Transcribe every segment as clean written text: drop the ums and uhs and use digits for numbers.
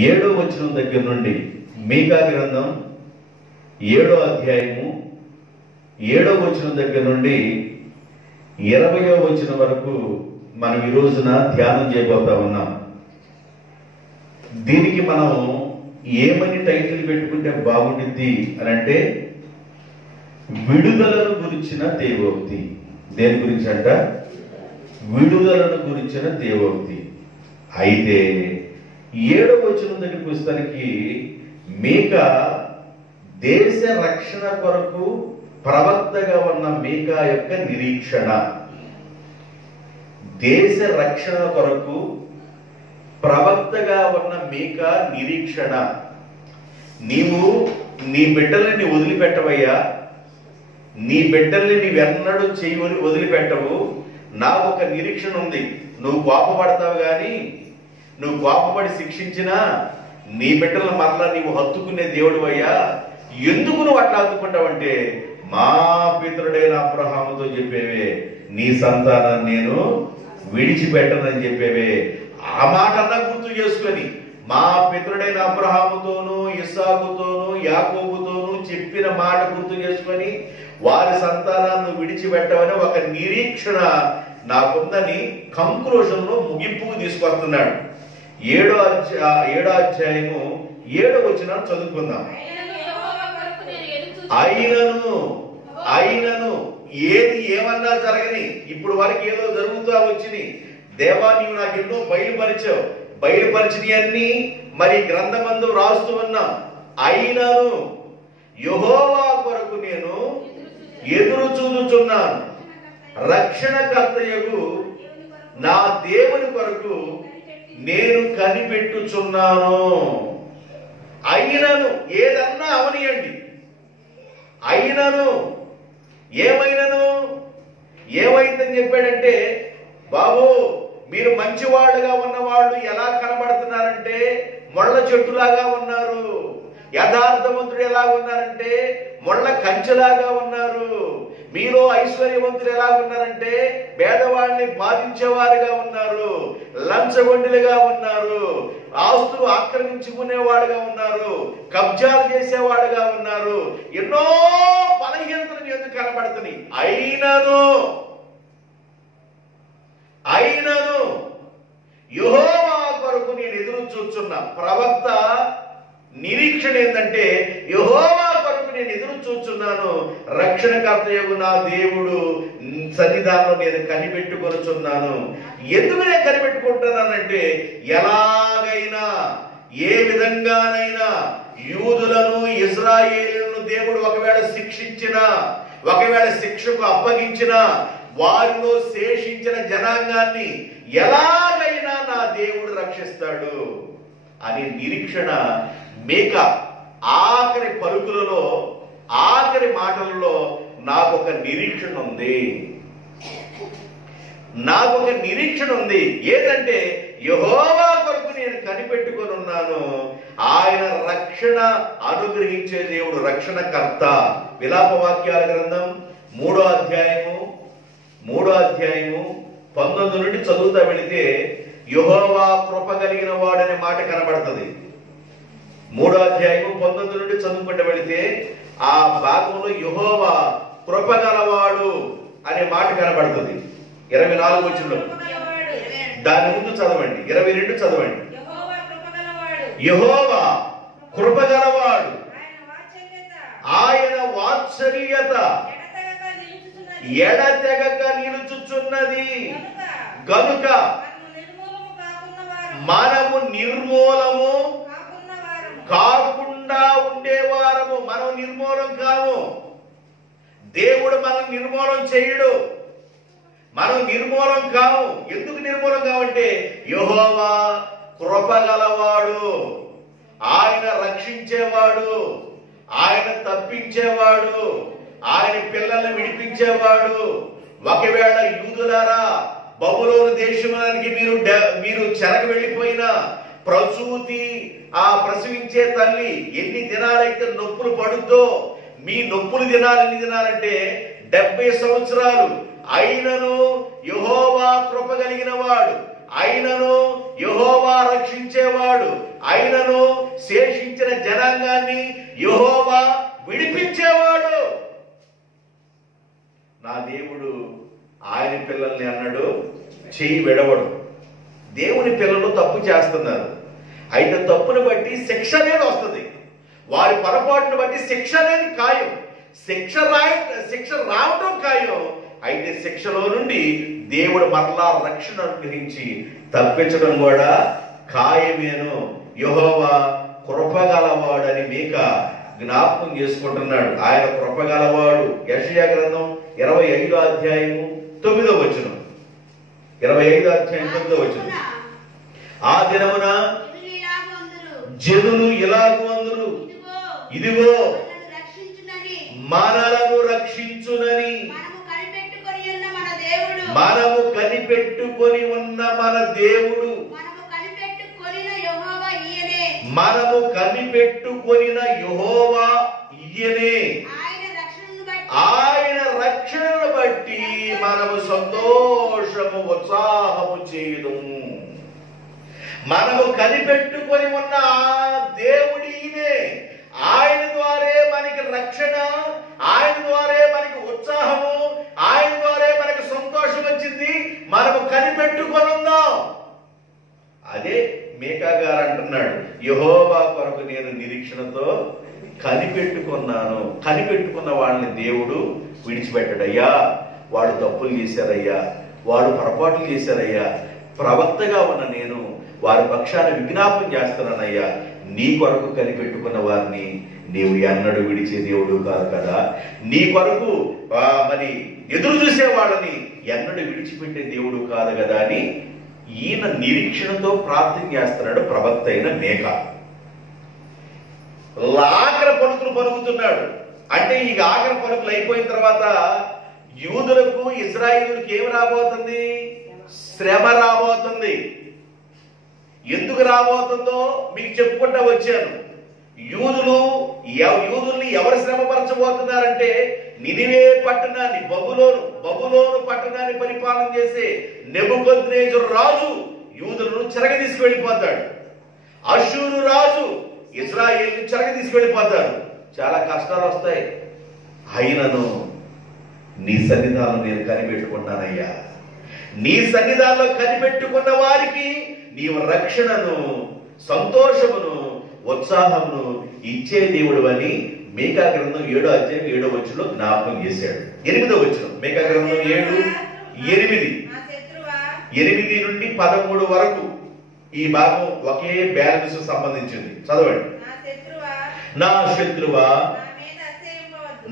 7వ వచనం దగ్గర నుండి మీకా గ్రంథం 7వ అధ్యాయము 7వ వచనం దగ్గర నుండి 20వ వచనం వరకు మనం ఈ రోజున ధ్యానం చేయబోతా ఉన్నాం. దీనికి మనం ఏమని టైటిల్ పెట్టుకుంటే బాగుంటుంది అని అంటే, విడుదలను గురించిన దేవోక్తి. దేని గురించి అంట? విడుదలను గురించిన దేవోక్తి. అయితే 7వ వచనం దగ్గరికి వచ్చేసరికి మీకా దేశ రక్షణ కొరకు ప్రవక్తగా ఉన్న మీకా యొక్క నిరీక్షణ, దేశ రక్షణ కొరకు ప్రవక్తగా ఉన్న మీకా నిరీక్షణ. నీవు నీ బిడ్డల్ని వదిలిపెట్టవయ్యా, నీ బిడ్డల్ని నీవెన్నడూ వదిలిపెట్టవు. నాకు ఒక నిరీక్షణ ఉంది. నువ్వు కోపపడతావు గాని, నువ్వు కోపపడి శిక్షించినా నీ బిడ్డలను మరలా నీవు హత్తుకునే దేవుడు అయ్యా. ఎందుకు నువ్వు అట్లా హత్తుకుంటావంటే, మా పితరుడైన అబ్రహాముతో చెప్పేవే, నీ సంతానాన్ని నేను విడిచిపెట్టనని చెప్పేవే. ఆ మాటన్నా గుర్తు చేసుకొని, మా పితరుడైన అబ్రహాముతోనూ ఇస్సాకుతోనూ యాకోబుతోనూ చెప్పిన మాట గుర్తు చేసుకొని వారి సంతానాన్ని విడిచిపెట్టవని ఒక నిరీక్షణ నాకుందని కంక్లూజన్లో ముగింపుకు తీసుకొస్తున్నాడు. 7వ అధ్యాయము 7వ వచనాన్ని చదువుకుందాం. అయినను ఏమన్నా జరగని, ఇప్పుడు వరకు ఏదో జరుగుతూ వచ్చింది. దేవా, నీవు నాకు ఎన్నో బయలుపరిచినవి అన్ని మరి గ్రంథమందు రాస్తూ ఉన్నాం. అయినను యెహోవా కొరకు నేను ఎదురు చూచుచున్నాను, రక్షణకర్తయగు నా దేవుని కొరకు నేను కనిపెట్టుచున్నాను. అయినను ఏదన్నా అవనియండి, అయినను ఏమైందని చెప్పాడంటే, బాబు మీరు మంచివాళ్ళుగా ఉన్నవాళ్ళు ఎలా కనబడుతున్నారంటే ముళ్ళ చెట్టులాగా ఉన్నారు. యథార్థవంతుడు ఎలా ఉన్నారంటే ముళ్ళ కంచెలాగా ఉన్నారు. మీలో ఐశ్వర్యవంతులు ఎలా ఉన్నారంటే పేదవాడిని బాధించేవారుగా ఉన్నారు, లంచగొండిలుగా ఉన్నారు, ఆస్తులు ఆక్రమించుకునేవాడుగా ఉన్నారు, కబ్జాలు చేసేవాడుగా ఉన్నారు. ఎన్నో బలహీనతలు ఎందుకు కనబడుతున్నాయి. అయినను యెహోవా కొరకు నేను ఎదురు చూస్తున్నా. ప్రవక్త నిరీక్షణ ఏంటంటే, యెహోవా కొరకు నేను ఎదురు చూస్తున్నాను, రక్షణకర్తయగు నా దేవుడు సన్నిధానంలో నేను కనిపెట్టుకొనుచున్నాను. ఎందుకు నేను కనిపెట్టుకుంటున్నానంటే, ఎలాగైనా ఏ విధంగానైనా యూదులను ఇశ్రాయేలులను దేవుడు ఒకవేళ శిక్షించినా, ఒకవేళ శిక్షకు అప్పగించినా, వారిలో శేషించిన జనాంగాన్ని ఎలాగైనా నా దేవుడు రక్షిస్తాడు అని నిరీక్షణ మీకా ఆఖరి పలుకులలో, ఆఖరి మాటలలో నాకు ఒక నిరీక్షణ ఉంది. ఏదంటే, యెహోవా కొరకు నేను కనిపెట్టుకొని ఉన్నాను. ఆయన రక్షణ అనుగ్రహించే దేవుడు, రక్షణకర్త. విలాపవాక్యాల గ్రంథం 3వ అధ్యాయము 19 నుండి చదువుతా వెళితే యెహోవా కృప కలిగిన వాడనే మాట కనబడుతుంది. 3వ అధ్యాయము 19 నుండి చదువుకుంటూ వెళితే ఆ భాగంలో యెహోవా కృప గలవాడు అనే మాట కనబడుతుంది. 24 వచనంలో దాని ముందు చదవండి, 22 చదవండి. యెహోవా కృప గలవాడు, ఆయన వాత్సల్యత ఎడతెగక నిలుచుచున్నది గనుక మనము నిర్మూలము కాకుండా ఉండేవారము. మనం నిర్మూలం కాము. దేవుడు మనం నిర్మూలం చేయడు. మనం నిర్మూలం కాము. ఎందుకు నిర్మూలం కావంటే, యెహోవా కృప గలవాడు, ఆయన రక్షించేవాడు, ఆయన తప్పించేవాడు, ఆయన పిల్లల్ని విడిపించేవాడు. ఒకవేళ యూదులారా, బబులోను దేశానికి మీరు చెరగ వెళ్ళిపోయినా, ప్రసవించే తల్లి ఎన్ని దినాలైతే నొప్పులు పడుద్దో, మీ నొప్పులు దినాలు ఎన్ని దినాలంటే 70 సంవత్సరాలు. అయినను యెహోవా కృప కలిగిన వాడు, అయినను యెహోవా రక్షించేవాడు, అయినను శేషించిన జనాంగాన్ని యెహోవా విడిపించేవాడు. నా దేవుడు ఆయన పిల్లల్ని అన్నాడు చెయ్యి విడవడు. దేవుని పిల్లలు తప్పు చేస్తున్నారు, అయితే తప్పును బట్టి శిక్ష అనేది వస్తుంది. వారి పొరపాటును బట్టి శిక్ష అనేది ఖాయం. శిక్ష రావటం ఖాయం. అయితే శిక్షలో నుండి దేవుడు మరలా రక్షణ అనుగ్రహించి తప్పించడం కూడా ఖాయమేను. యెహోవా కృపగలవాడని మీకా జ్ఞాపకం చేసుకుంటున్నాడు. ఆయన కృపగలవాడు. యెషయా గ్రంథం 25వ అధ్యాయము 9వ వచనం. 25వ అధ్యాయం 9వ వచనం. ఆ దినమున జనులు ఇలాగు అందురు, ఇదిగో మనలను రక్షించునని మనము కనిపెట్టుకొని ఉన్న మన దేవుడు, మనము కనిపెట్టుకొనిన యెహోవా ఈయనే. ఆయన రక్షణను బట్టి మనము సంతోషము ఉత్సాహము చేయుదుము. మనము కనిపెట్టుకొని ఉన్న దేవుడు ఈయనే. ఆయన ద్వారే మనకి రక్షణ, ఆయన ద్వారే మనకి ఉత్సాహము, ఆయన ద్వారే మనకి సంతోషం వచ్చింది. మనము కనిపెట్టుకొని ఉందాం. అదే మీకా గారు అంటున్నాడు, యెహోవా కొరకు నేను నిరీక్షణతో కనిపెట్టుకున్నాను. కనిపెట్టుకున్న వాళ్ళని దేవుడు విడిచిపెట్టడయ్యా. వాడు తప్పులు చేశారయ్యా, వాడు పొరపాట్లు చేశారయ్యా. ప్రవక్తగా ఉన్న నేను వారి పక్షాన విజ్ఞాపం చేస్తున్నానయ్యా. నీ కొరకు కనిపెట్టుకున్న వారిని నీవు ఎన్నడూ విడిచే దేవుడు కాదు కదా. నీ కొరకు మరి ఎదురు చూసే వాళ్ళని ఎన్నడూ విడిచిపెట్టే దేవుడు కాదు కదా అని ఈయన నిరీక్షణతో ప్రార్థన చేస్తున్నాడు ప్రవక్త అయిన మీకా. ఆఖరి పలుకులు పలుకుతున్నాడు. అంటే ఈ ఆఖరి పలుకులు అయిపోయిన తర్వాత యూదులకు ఇశ్రాయేలులకు ఏమి రాబోతుంది? శ్రమ రాబోతుంది. ఎందుకు రాబోతుందో మీకు చెప్పుకుంటా వచ్చాను. యూదుల్ని ఎవరు శ్రమపరచబోతున్నారంటే నినివే పట్టణాన్ని, బబులోను పట్టణాన్ని పరిపాలన చేసే నెబుకద్నెజరు రాజు యూదులను చెరగ తీసుకువెళ్ళిపోతాడు. అష్షూరు రాజు ఇశ్రాయేలుని చెరగ తీసుకువెళ్ళిపోతాడు. చాలా కష్టాలు వస్తాయి. అయినను నీ సన్నిధానం నేను కనిపెట్టుకున్నానయ్యా. నీ సన్నిధానంలో కనిపెట్టుకున్న వారికి నీవు రక్షణను, సంతోషమును, ఉత్సాహమును ఇచ్చే దేవుడు అని మీకా గ్రంథం 7వ అధ్యాయం 7వ వచనంలో జ్ఞాపకం చేశాడు. 8వ వచనం, మీకా గ్రంథం 7:8 నుండి 13 వరకు ఈ భాగం ఒకే బ్యాలెన్స్ సంబంధించింది. చదవండి. నా శత్రువా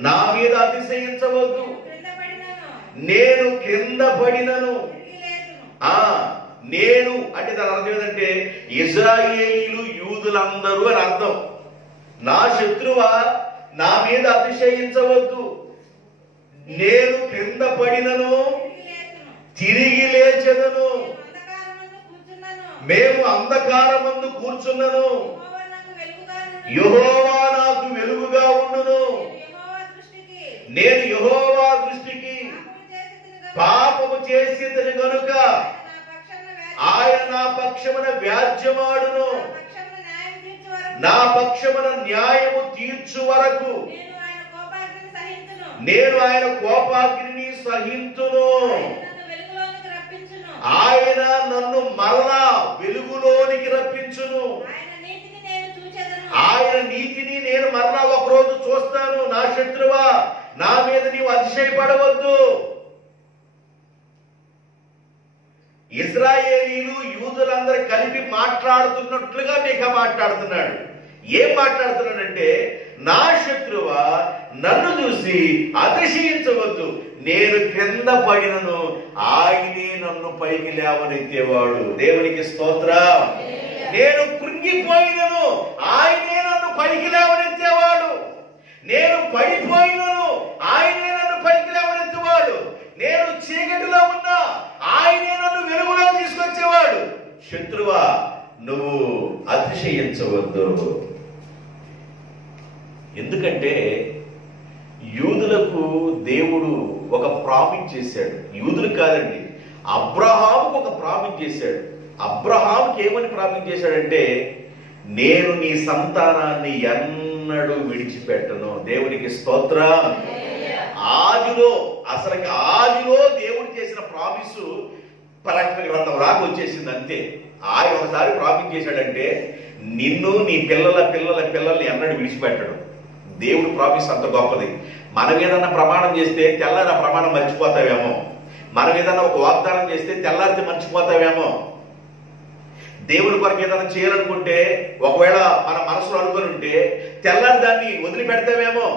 నా మీద అతిశయించవద్దు, నేను క్రింద పడినను. నేను అంటే దాని అర్థం ఏంటంటే ఇశ్రాయేలీలు యూదులందరూ అని అర్థం. నా శత్రువా నా మీద అతిశయించవద్దు, నేను క్రింద పడినను తిరిగి లేచెదను. మేము అంధకారమందు కూర్చున్నను, యెహోవా నాకు వెలుగుగా ఉండును. నేను యెహోవా దృష్టికి పాపము చేసేదని గనుక ఆయన నా పక్షమున వ్యాజ్యమాడును. నా పక్షమున న్యాయము తీర్చు వరకు నేను ఆయన కోపాగ్నిని సహింతును. ఆయన నన్ను మరలా వెలుగులోనికి రప్పించును. ఆయన నీతిని నేను మరలా ఒకరోజు చూస్తాను. నా శత్రువా నా మీద నీవు అతిశయపడవద్దు. ఇశ్రాయేలీలు యూదులందరూ కలిపి మాట్లాడుతున్నట్లుగా మీకా మాట్లాడుతున్నాడు. ఏం మాట్లాడుతున్నాడంటే, నా శత్రువా నన్ను చూసి అతిశయించవద్దు, నేను క్రింద పడినను ఆయనే నన్ను పైకి లేవనెత్తేవాడు. దేవునికి స్తోత్రం. నేను కృంగిపోయినను ఆయనే నన్ను పైకి లేవనెత్తేవాడు. నేను పడిపోయినను ఆయనే నన్ను పైకి లేవనెత్తేవాడు. నేను చీకటిలో ఉన్నా ఆయనే నన్ను వెలుగులో తీసుకొచ్చేవాడు. శత్రువా నువ్వు అతిశయించవద్దు. ఎందుకంటే యూదులకు దేవుడు ఒక ప్రామిస్ చేశాడు. యూదులు కాదండి, అబ్రహాముకు ఒక ప్రామిస్ చేశాడు. అబ్రహాముకి ఏమని ప్రార్థన చేశాడంటే, నేను నీ సంతానాన్ని ఎన్నడూ విడిచిపెట్టను. దేవునికి స్తోత్రం. ఆదిలో దేవుడు చేసిన ప్రామిస్ ప్రకటన గ్రంథం రాక వచ్చేసింది అంతే. ఆయన ఒకసారి ప్రామిస్ చేశాడంటే నిన్ను నీ పిల్లల్ని ఎన్నడూ విడిచిపెట్టడు. దేవుడు ప్రామిస్ అంత గొప్పది. మనం ఏదన్నా ప్రమాణం చేస్తే తెల్లారి ఆ ప్రమాణం మర్చిపోతావేమో, మనం ఏదన్నా ఒక వాగ్దానం చేస్తే తెల్లారితే మర్చిపోతావేమో, దేవుడి కొరకు ఏదైనా చేయాలనుకుంటే ఒకవేళ మన మనసులో అనుకుని ఉంటే తెల్లారి దాన్ని వదిలిపెడతావేమో.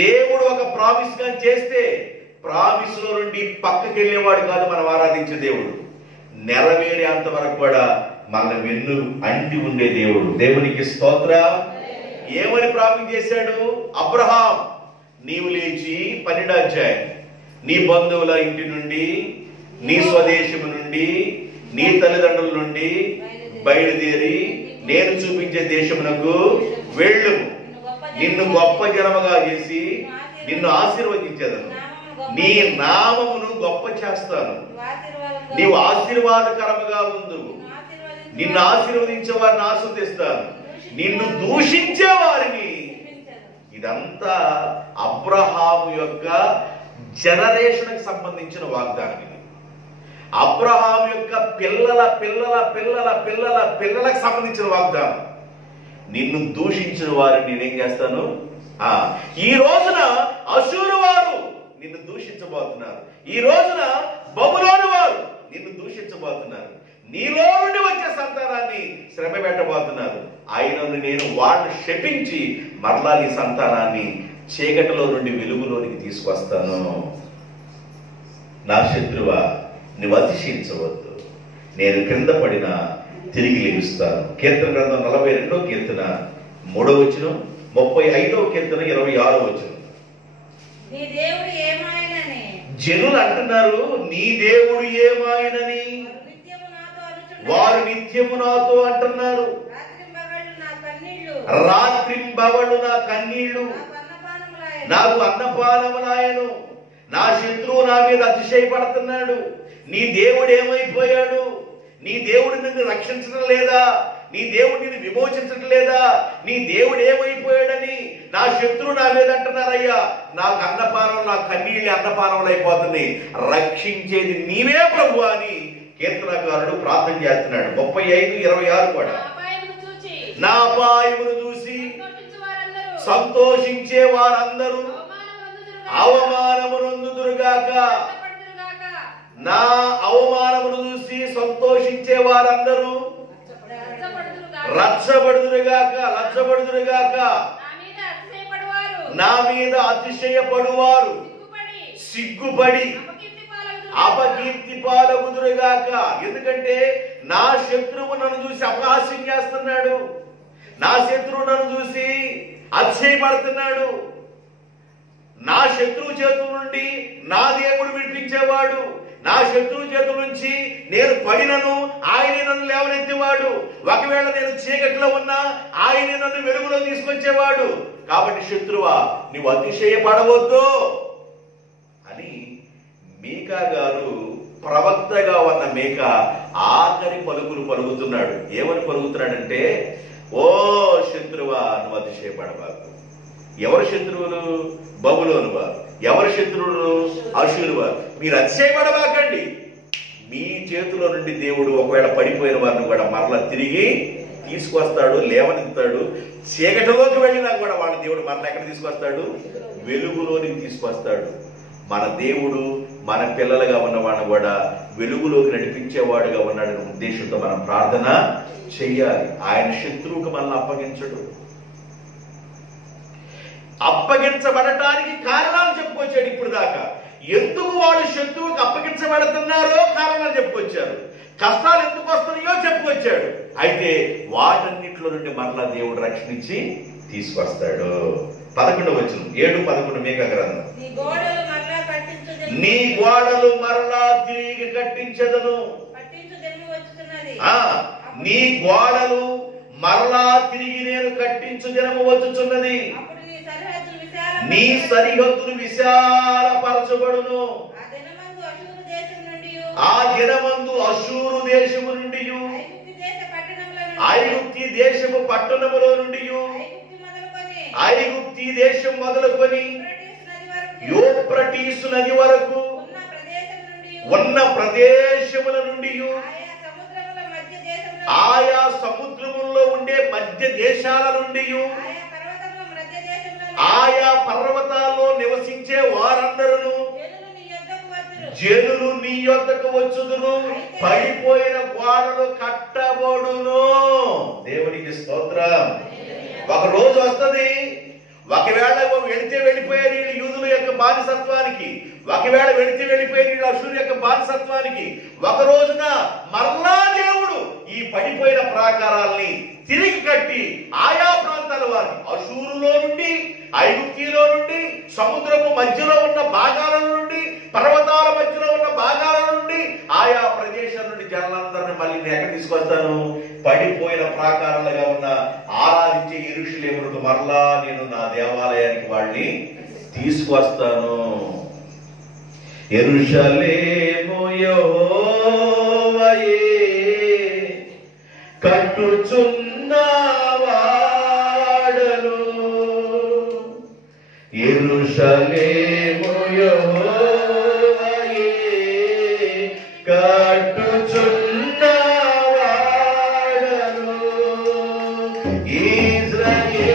దేవుడు ఒక ప్రామిస్ గా చేస్తే ప్రామిస్ లో నుండి పక్కకి వెళ్ళేవాడు కాదు మనం ఆరాధించే దేవుడు. నెరవేరేంత వరకు కూడా మన వెన్ను అంటి ఉండే దేవుడు. దేవునికి స్తోత్రం. ఏమని ప్రామిస్ చేశాడు అబ్రహాం? నీవు లేచి 12వ అధ్యాయం, నీ బంధువుల ఇంటి నుండి, నీ స్వదేశము నుండి, నీ తల్లిదండ్రుల నుండి బయలుదేరి నేను చూపించే దేశమునకు వెళ్ళు. నిన్ను గొప్ప జనముగా చేసి నిన్ను ఆశీర్వదించేదను, నీ నామమును గొప్ప చేస్తాను, నీవు ఆశీర్వాదకరముగా ఉందువు, నిన్ను ఆశీర్వదించే వారిని ఆశీర్వదిస్తాను, నిన్ను దూషించే వారిని. ఇదంతా అబ్రహాము యొక్క జనరేషన్ సంబంధించిన వాగ్దానం. అబ్రహాం యొక్క పిల్లలకు సంబంధించిన వాగ్దానం. నిన్ను దూషించిన వారిని నేనేం చేస్తాను? ఈ రోజున అశూరు వారు నిన్ను దూషించబోతున్నారు. ఈ రోజున బబులోను వారు నిన్ను దూషించబోతున్నారు. నీలో నుండి వచ్చే సంతానాన్ని శ్రమ పెట్టబోతున్నారు. ఆయనను నేను వాళ్ళని శపించి మరలా నీ సంతానాన్ని చీకటిలో నుండి వెలుగులోనికి తీసుకొస్తాను. నా శత్రువా, నువ్వు అతిశయించవద్దు, నేను క్రింద పడిన తిరిగి లేపిస్తాను. కీర్తన గ్రంథం 42వ కీర్తన 3వ వచనం, 35వ కీర్తన 26వ వచనం. జనులు అంటున్నారు నీ దేవుడు ఏమాయనని, వారు నిత్యము నాతో అంటున్నారు. రాత్రింబవళ్ళు నా కన్నీళ్లు నాకు అన్నపానములాయను. నా శత్రువు నా మీద అతిశయపడుతున్నాడు. నీ దేవుడు ఏమైపోయాడు? నీ దేవుడు నిన్ను రక్షించడం లేదా? నీ దేవుడు నిన్ను విమోచించడం లేదా? నీ దేవుడు ఏమైపోయాడని నా శత్రువు నా మీద అంటున్నారయ్యా. నాకు అన్నపానం, నా కన్నీళ్ళు అన్నపానములు అయిపోతుంది. రక్షించేది నీవే ప్రభు అని కీర్తనకారుడు ప్రార్థన చేస్తున్నాడు. 35:26 కూడా. నా అపాయమును చూసి సంతోషించే వారందరూ అవమానము నొందుదురుగాక. నా అవమానమును చూసి సంతోషించే వారందరూ లజ్జపడుదురుగాక. నా మీద అతిశయపడువారు సిగ్గుపడి అపకీర్తి పాలగుదురుగాక. ఎందుకంటే నా శత్రువు నన్ను చూసి అపహాస్యం చేస్తున్నాడు. నా శత్రువు నన్ను చూసి అతిశయపడుతున్నాడు. నా శత్రువు చేతుల నుండి నా దేవుడు విడిపించేవాడు. నా శత్రువు చేతుల నుంచి నేను పడినను ఆయనే నన్ను లేవనెత్తేవాడు. ఒకవేళ నేను చీకట్లో ఉన్నా ఆయనే నన్ను వెలుగులో తీసుకొచ్చేవాడు. కాబట్టి శత్రువా, నువ్వు అతిశయపడవద్దు అని మీకా గారు, ప్రవక్తగా ఉన్న మీకా ఆఖరి పలుకులు పలుకుతున్నాడు. ఏమని పలుకుతున్నాడంటే, ఓ శత్రువా, నువ్వు అతిశయపడబాకు. ఎవరు శత్రువులు? బబులోను వారు. ఎవరు శత్రువులు? అశూరు వారు. మీరు అతిశయపడబాకండి. మీ చేతిలో నుండి దేవుడు ఒకవేళ పడిపోయిన వారిని కూడా మరలా తిరిగి తీసుకొస్తాడు, లేవనెత్తాడు. చీకటిలోకి వెళ్ళినా కూడా వాళ్ళ దేవుడు మరలా ఎక్కడ తీసుకొస్తాడు? వెలుగులోనికి తీసుకొస్తాడు. మన దేవుడు మన పిల్లలుగా ఉన్నవాడిని కూడా వెలుగులోకి నడిపించేవాడుగా ఉన్నాడనే ఉద్దేశంతో మనం ప్రార్థన చెయ్యాలి. ఆయన శత్రువుకు మనల్ని అప్పగించడు. అప్పగించబడటానికి కారణాలు చెప్పుకొచ్చాడు ఇప్పుడు దాకా. ఎందుకు వాళ్ళు శత్రువుకి అప్పగించబడుతున్నారో కారణాలు చెప్పుకొచ్చారు. కష్టాలు ఎందుకు వస్తున్నాయో చెప్పుకొచ్చాడు. అయితే వాటన్నిటిలో నుండి మరలా దేవుడు రక్షించి తీసుకొస్తాడు. 11వ వచనం, 7-11 మీకా గ్రంథం. నీ గోడలు మరలా తిరిగి కట్టించదను. నీ గోడలు మరలా తిరిగి నేను కట్టించు దినము వచ్చుచున్నది. నీ సరిహద్దులు విశాలపరచబడును. ఆ దినమందు అషూరు దేశము నుండి ఐగుప్తి దేశము పట్టణములో నుండి ఐగుప్తి దేశం మొదలుకొని యూఫ్రటీసు నది వరకు ఉన్న ప్రదేశముల నుండి ఆయా సముద్రములో ఉండే మధ్య దేశాల నుండి ఆయా పర్వతాల్లో నివసించే వారందరూ జనులు నీ యొద్దకు వచ్చుదును, పడిపోయిన గోడలు కట్టబడును. దేవునికి స్తోత్రం. ఒక రోజు వస్తుంది, ఒకవేళ వెళితే వెళ్ళిపోయారు వీళ్ళు యూదుల యొక్క బానిసత్వానికి, ఒకవేళ వెళితే వెళ్ళిపోయారు వీళ్ళు అషూరు యొక్క బానిసత్వానికి. ఒక రోజున మరలా దేవుడు ఈ పడిపోయిన ప్రాకారాల్ని తిరిగి కట్టి ఆయా ప్రాంతాల వారిని అషూరులో నుండి ఐగుప్తిలో నుండి సముద్రపు మధ్యలో ఉన్న భాగాల నుండి పర్వతాల మధ్యలో ఉన్న భాగాల నుండి ఆయా ప్రదేశాల నుండి జనాలందరినీ మళ్ళీ నేను ఎక్కడ తీసుకొస్తాను? పడిపోయిన ప్రాకారాలుగా ఉన్న ఆరాధించే యెరూషలేమునకు మరలా నేను నా దేవాలయానికి వాళ్ళని తీసుకొస్తాను. యెరూషలేము యెహోవాయే కట్టుచున్నవాడను, యెరూషలేము యెహోవాయే కట్టుచున్నవాడను. ఇశ్రాయేలీయులను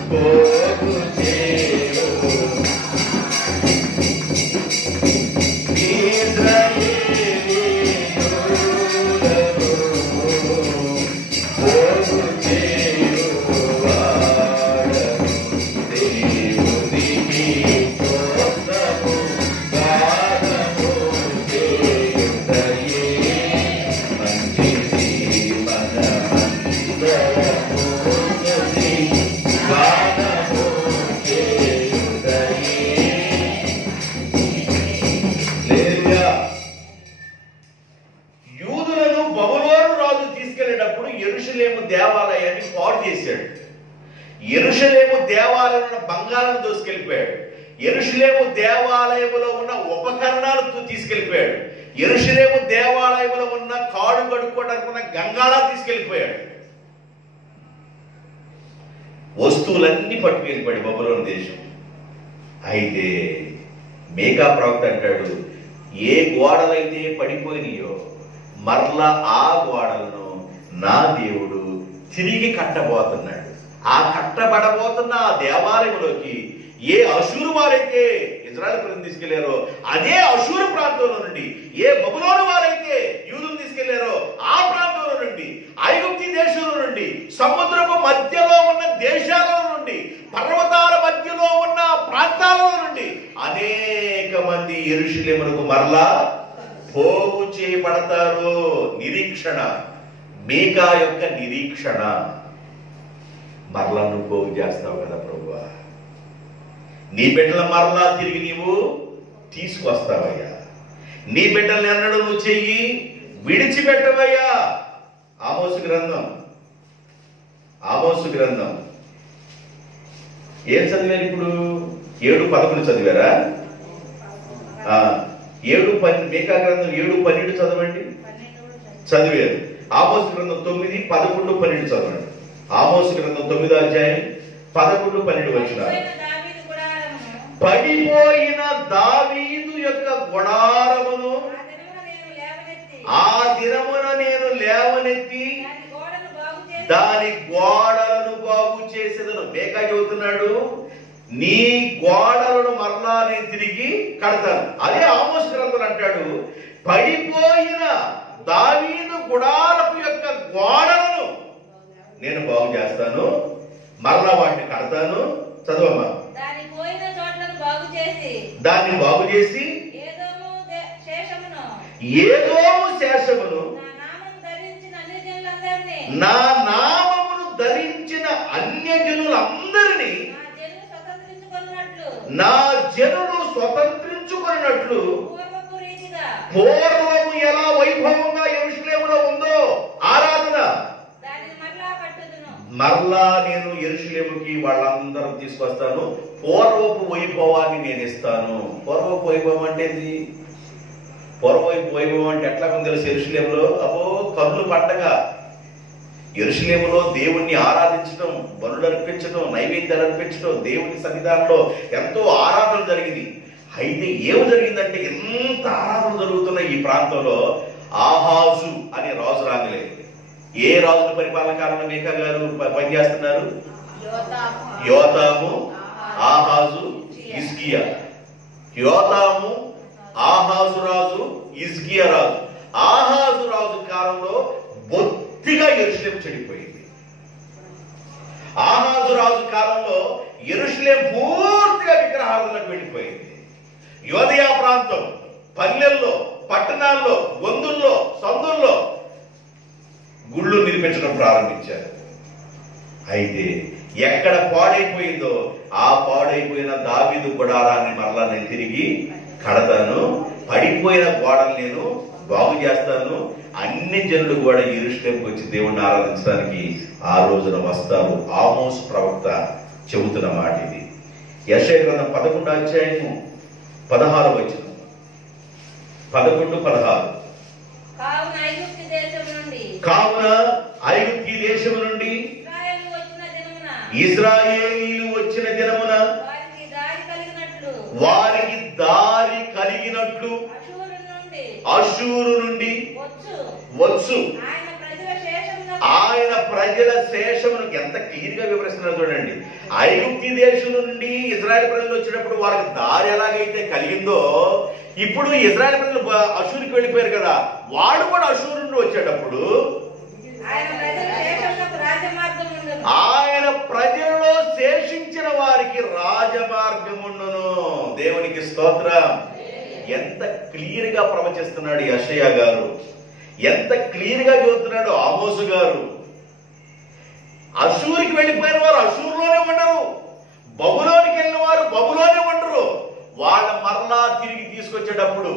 పోగు చేయు, దేవాలయాన్ని పాడు చేశాడు. యెరూషలేము దేవాలయంలో బంగారాన్ని దోసుకెళ్ళిపోయాడు. యెరూషలేము దేవాలయములో ఉన్న ఉపకరణాలను తీసుకెళ్ళిపోయాడు. యెరూషలేము దేవాలయములో ఉన్న కాడు కడుక్కోవడానికి ఉన్న గంగాళా తీసుకెళ్ళిపోయాడు. వస్తువులన్నీ పట్టుకెళ్ళిపోయాడు బబులోను దేశం. అయితే మేకా ప్రవక్త అంటాడు, ఏ గోడలైతే పడిపోయినాయో మరలా ఆ గోడలను నా దేవుడు తిరిగి కట్టబోతున్నాడు. ఆ కట్టబడబోతున్న ఆ దేవాలయంలోకి ఏ అషూరు వారైతే ఇజ్రాయెల్ ప్రజలు తీసుకెళ్లారో అదే అషూరు ప్రాంతంలో నుండి, ఏ బబులోను వారైతే యూదులు తీసుకెళ్లారో ఆ ప్రాంతంలో నుండి, ఐగుప్తి దేశంలో నుండి, సముద్రపు మధ్యలో ఉన్న దేశాల నుండి, పర్వతాల మధ్యలో ఉన్న ప్రాంతాల నుండి అనేక మంది యెరూషలేమునకు మరలా పోగు చేయబడతారు. నిరీక్షణ, మీకా యొక్క నిరీక్షణ. మరలా నువ్వు పోగు చేస్తావు కదా ప్రభువా, నీ బిడ్డల మరలా తిరిగి నీవు తీసుకొస్తావయ్యా. నీ బిడ్డల్ని ఎన్నడూ నువ్వు చెయ్యి విడిచిపెట్టవయ్యా. ఆమోసు గ్రంథం ఏం చదివారు ఇప్పుడు? 7:11 చదివారా? 7:10 మీకా గ్రంథం 7:12 చదవండి. చదివారు. ఆమోసు గ్రంథం 9, 11, 12 చదవండి. ఆమోసు గ్రంథం 9వ అధ్యాయం 11, 12 వచనాలు. పడిపోయిన దావీదు యొక్క గుడారమును ఆ దినమున నేను లేవనెత్తి దాని గోడలను బాగు చేసేదను. మేకా చెబుతున్నాడు, నీ గోడలను మరలా నేను తిరిగి కడతాను. అదే ఆమోసు గ్రంథం అంటాడు, పడిపోయిన దావీదు గుడారపు యొక్క గోడలను నేను బాగు చేస్తాను, మరలా వాటిని కడతాను. చదవమ్మా. దాన్ని బాగు చేసి ఏదోము శేషమును నా నామమును ధరించిన అన్యజనులందరినీ నా జనులు స్వతంత్రించుకున్నట్లు పూర్వము ఎలా వైభవంగా యెరూషలేములో ఉందో ఆరాధన మరలా నేను యెరూషలేముకి వాళ్ళందరూ తీసుకొస్తాను. పూర్వపు వైభవాన్ని నేను ఇస్తాను. పూర్వపు వైభవం అంటే ఏంది? పూర్వపు వైభవం అంటే ఎట్లా కొంత తెలుసు? యెరూషలేములో కన్నుల పండగ. యెరూషలేములో దేవుణ్ణి ఆరాధించడం, బలులు అర్పించడం, నైవేద్యాలు అర్పించడం, దేవుని సన్నిధానంలో ఎంతో ఆరాధన జరిగింది. అయితే ఏమి జరిగిందంటే, ఎంత ఆరాధన జరుగుతున్న ఈ ప్రాంతంలో ఆహాజు అనే రాజు రాగలేదు. ఏ రాజుల పరిపాలన కాలంలో మీకా గారు పనిచేస్తున్నారు? యోతాము, ఆహాజు, హిజ్కియా. యోతాము, ఆహాజు రాజు, హిజ్కియా రాజు. ఆహాజు రాజు కాలంలో బొత్తిగా యెరూషలేము చెడిపోయింది. ఆహాజు రాజు కాలంలో యెరూషలేము పూర్తిగా విగ్రహాలకు వెళ్ళిపోయింది. యోదయా ప్రాంతం పల్లెల్లో, పట్టణాల్లో, గొంతుల్లో, సందుల్లో గుళ్ళు నిర్మించడం ప్రారంభించారు. అయితే ఎక్కడ పాడైపోయిందో ఆ పాడైపోయిన దావీదు గుడారాన్ని మరలా నేను తిరిగి కడతాను, పడిపోయిన గోడలు నేను బాగు చేస్తాను, అన్ని జనులు కూడా యెరూషలేముకు వచ్చి దేవుణ్ణి ఆరాధించడానికి ఆ రోజున వస్తారు. ఆమోసు ప్రవక్త చెబుతున్న మాట ఇది. యెషయా గ్రంథం 11వ అధ్యాయము 16వ వచనం. 11-16. కావున ఐగుప్తు దేశము నుండి ఇశ్రాయేలీయులు వచ్చిన దినమున వారికి దారి కలిగినట్లు అషూరు నుండి వచ్చు ఆయన ప్రజల శేషమును. ఎంత క్లియర్ గా వివరిస్తున్నారు చూడండి. ఐగుప్తు దేశం నుండి ఇజ్రాయెల్ ప్రజలు వచ్చినప్పుడు వారికి దారి ఎలాగైతే కలిగిందో, ఇప్పుడు ఇజ్రాయెల్ ప్రజలు అషూరుకి వెళ్ళిపోయారు కదా, వాడు కూడా అషూరు నుండి వచ్చేటప్పుడు ఆయన ప్రజలలో శేషించిన వారికి రాజమార్గముండును. దేవునికి స్తోత్రం. ఎంత క్లియర్ గా ప్రవచిస్తున్నాడు యెషయా గారు, ఎంత క్లియర్ గా చెబుతున్నాడు ఆమోసు గారు. అషూరుకి వెళ్ళిపోయిన వారు అషూరులోనే ఉండరు, బబులోనికి వెళ్ళిన వారు బబులోనే ఉండరు. వాళ్ళ మరలా తిరిగి తీసుకొచ్చేటప్పుడు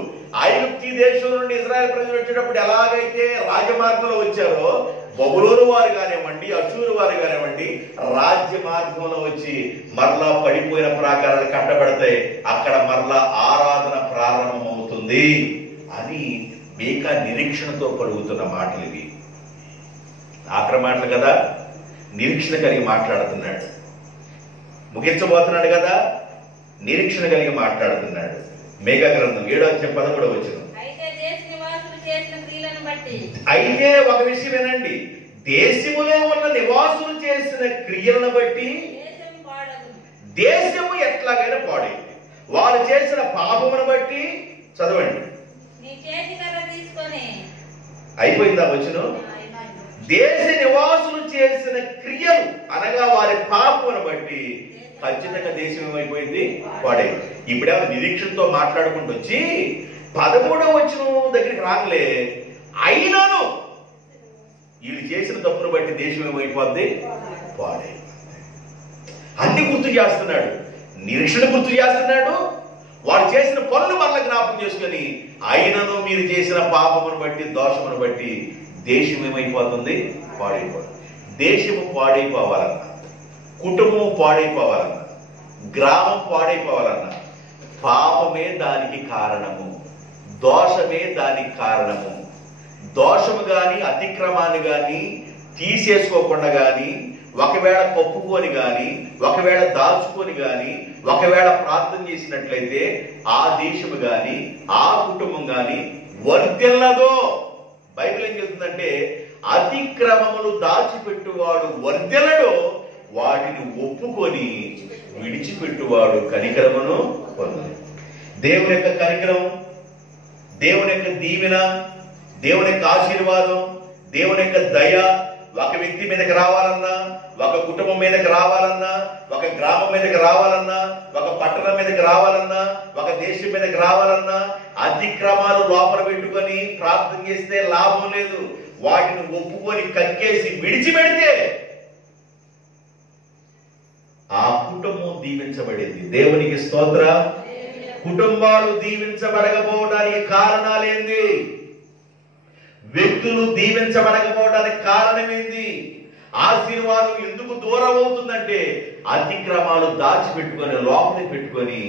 ఐగుప్తు దేశం నుండి ఇజ్రాయెల్ ప్రజలు వచ్చేటప్పుడు ఎలాగైతే రాజమార్గంలో వచ్చారో, బబులోను వారు కానివ్వండి, అషూరు వారు కానివ్వండి, రాజ్య మార్గంలో వచ్చి మరలా పడిపోయిన ప్రాకారాలు కట్టబడతాయి. అక్కడ మరలా ఆరాధన ప్రారంభమవుతుంది అని మీకా నిరీక్షణతో పలుకుతున్న మాటలు ఇవి. ఆఖరి మాటలు కదా, నిరీక్షణ కలిగి మాట్లాడుతున్నాడు. ముగించబోతున్నాడు కదా, నిరీక్షణ కలిగి మాట్లాడుతున్నాడు. మేఘా గ్రంథం 7:13 వచనం. అయితే ఒక విషయం వినండి, దేశములో ఉన్న నివాసులు చేసిన క్రియలను బట్టి దేశము ఎట్లాగైనా పాడైంది. వారు చేసిన పాపమును బట్టి, చదవండి, అయిపోయిందా వచనం? దేశ నివాసులు చేసిన క్రియలు అనగా వారి పాపమును బట్టి ఖచ్చితంగా దేశం ఏమైపోయింది? పాడైంది. ఇప్పుడే నిరీక్షణతో మాట్లాడుకుంటూ వచ్చి 13వ వచనం దగ్గరికి రాగలే, అయినాను వీళ్ళు చేసిన తప్పును బట్టి దేశం ఏమైపోద్ది? పాడైంది. అన్ని గుర్తు చేస్తున్నాడు, నిరీక్షణ గుర్తు చేస్తున్నాడు, వారు చేసిన పనులు మళ్ళీ జ్ఞాపకం చేసుకొని, అయినను మీరు చేసిన పాపమును బట్టి, దోషమును బట్టి దేశం ఏమైపోతుంది? పాడైపోతుంది. దేశము పాడైపోవాలన్నా, కుటుంబం పాడైపోవాలన్నా, గ్రామం పాడైపోవాలన్నా పాపమే దానికి కారణము, దోషమే దానికి కారణము. దోషము గాని అతిక్రమాన్ని గాని తీసేసుకోకుండా గాని, ఒకవేళ కప్పుకొని గాని, ఒకవేళ దాచుకొని గాని, ఒకవేళ ప్రార్థన చేసినట్లయితే ఆ దేశము గాని, ఆ కుటుంబం గాని వర్ధిల్లదో. బైబిల్ ఏం చెప్తుందంటే, అతిక్రమములు దాచిపెట్టువాడు వర్ధిల్లడు, వాటిని ఒప్పుకొని విడిచిపెట్టువాడు కనికరమును పొందును. దేవుని యొక్క కనికరం, దేవుని యొక్క దీవెన, దేవుని యొక్క ఆశీర్వాదం, దేవుని యొక్క దయ ఒక వ్యక్తి మీదకి రావాలన్నా, ఒక కుటుంబం మీదకి రావాలన్నా, ఒక గ్రామం మీదకి రావాలన్నా, ఒక పట్టణం మీదకి రావాలన్నా, ఒక దేశం మీదకి రావాలన్నా అతిక్రమాలు లోపల పెట్టుకొని ప్రార్థన చేస్తే లాభం లేదు. వాటిని ఒప్పుకొని కక్కేసి విడిచిపెడితే ఆ కుటుంబం దీవించబడింది. దేవునికి స్తోత్రం. కుటుంబాలు దీవించబడకపోవడానికి కారణాలేంది? వ్యక్తులు దీవించబడకపోవడానికి కారణమేంది? ఆశీర్వాదం ఎందుకు దూరం అవుతుందంటే అతిక్రమాలు దాచిపెట్టుకొని లోపలికి పెట్టుకొని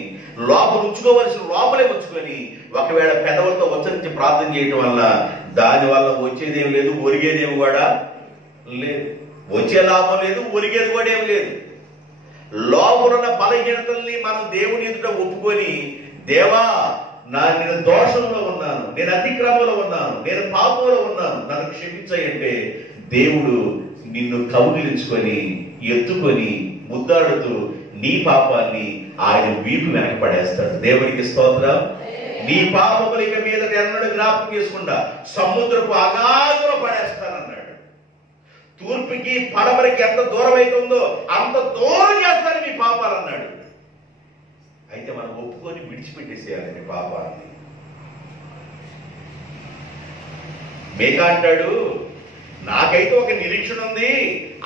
లోపల ఉంచుకోవలసిన లోపలే ఉంచుకొని ఒకవేళ పెదవులతో ఉచ్చరించి ప్రార్థన చేయటం వల్ల దానివల్ల వచ్చేదేం లేదు, ఒరిగేదేమి కూడా లేదు. వచ్చే లాభం లేదు, ఒరిగేది కూడా ఏమి లేదు. లోపలున్న బలహీనతల్ని మనం దేవుని ఎదుట ఒప్పుకొని, దేవా నేను దోషంలో ఉన్నాను, నేను అతిక్రమంలో ఉన్నాను, నేను పాపంలో ఉన్నాను, నన్ను క్షమించాయంటే దేవుడు నిన్ను కౌగిలించుకొని ఎత్తుకొని ముద్దాడుతూ నీ పాపాన్ని ఆయన వీపు వెనక పడేస్తాడు. దేవునికి స్తోత్రం. నీ పాపములు ఇక మీద ఎన్నడూ జ్ఞాపకం చేసుకుండా సముద్రపు అగాధంలో పడేస్తానన్నాడు. తూర్పుకి పడమరికి ఎంత దూరం అవుతుందో అంత దూరం చేస్తాను మీ పాపాలు అన్నాడు. అయితే మనం ఒప్పుకొని విడిచిపెట్టేసేయాలి మీ పాపాన్ని. మేక అంటాడు, నాకైతే ఒక నిరీక్షణ ఉంది,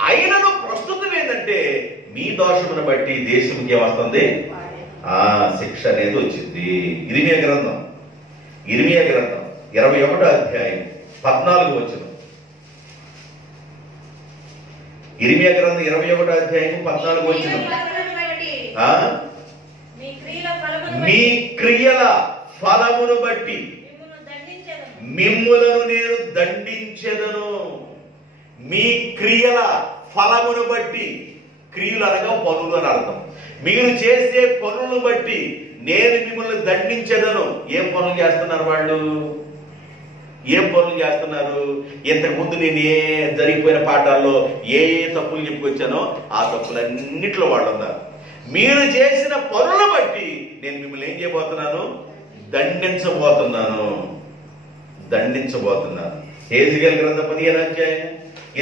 అయినను ప్రస్తుతం ఏంటంటే మీ దోషమును బట్టి దేశంకి ఏమొస్తుంది, శిక్ష అనేది వచ్చింది. ఇర్మియా గ్రంథం 21వ అధ్యాయం 14వ వచనం. ఇర్మియా గ్రంథం 21వ అధ్యాయం 14వ వచనం. మీ క్రియల ఫలమును బట్టి మిమ్ములను నేను దండించెదను. మీ క్రియల ఫలమును బట్టి, క్రియలు అనగా పనులు అని అర్థం. మీరు చేసే పనులను బట్టి నేను మిమ్మల్ని దండించెదను. ఏం పనులు చేస్తున్నారు వాళ్ళు? ఏం పనులు చేస్తున్నారు? ఇంతకు ముందు నేను జరిగిపోయిన పాఠాల్లో ఏ తప్పులు చెప్పుకొచ్చానో ఆ తప్పులన్నిట్లో వాళ్ళు ఉన్నారు. మీరు చేసిన పనులను బట్టి నేను మిమ్మల్ని ఏం చేయబోతున్నాను? దండించబోతున్నాను. హేజీయేలు గ్రంథం 15వ అధ్యాయం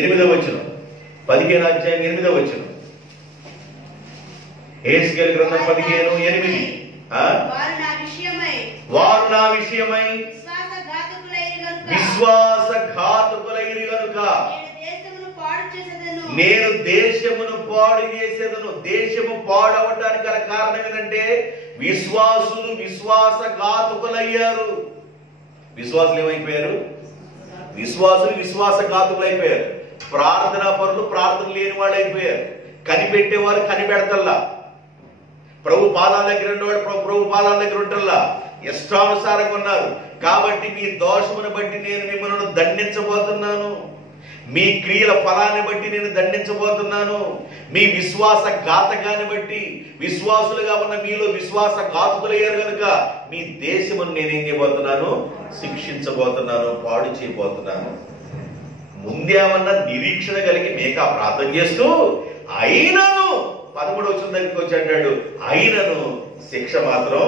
8వ వచనం. 15వ అధ్యాయం 8వ వచనం. హేజీయేలు గ్రంథం 15:8. వారు నా విషయమై విశ్వాసఘాతకులైరి గనుక నేను దేశమును పాడు చేసేదను. దేశము పాడవడానికి గల కారణం ఏంటంటే విశ్వాసులు విశ్వాసఘాతకులయ్యారు. విశ్వాసులు ఏమైపోయారు? విశ్వాసఘాతకులైపోయారు. ప్రార్థనా పరులు ప్రార్థన లేని వాళ్ళు అయిపోయారు. కనిపెట్టేవారు కనిపెడతల్లా. ప్రభు పాదాల దగ్గర ఉండేవాడు ప్రభు పాదాల దగ్గర ఉంటల్లా. ఇష్టానుసారంగా ఉన్నారు. కాబట్టి మీ దోషమును బట్టి నేను మిమ్మల్ని దండించబోతున్నాను. మీ క్రియల ఫలాన్ని బట్టి నేను దండించబోతున్నాను. మీ విశ్వాస ఘాతకాన్ని బట్టి విశ్వాసులుగా ఉన్న మీలో విశ్వాస ఘాతకులయ్యారు కనుక మీ దేశమును నేనేం చేయబోతున్నాను? శిక్షించబోతున్నాను, పాడు చేయబోతున్నాను. ముందేమన్నా నిరీక్షణ కలిగి మేకా ప్రార్థన చేస్తూ అయినను 13వ వచనం దగ్గరికి వచ్చి అంటాడు, అయినను శిక్ష మాత్రం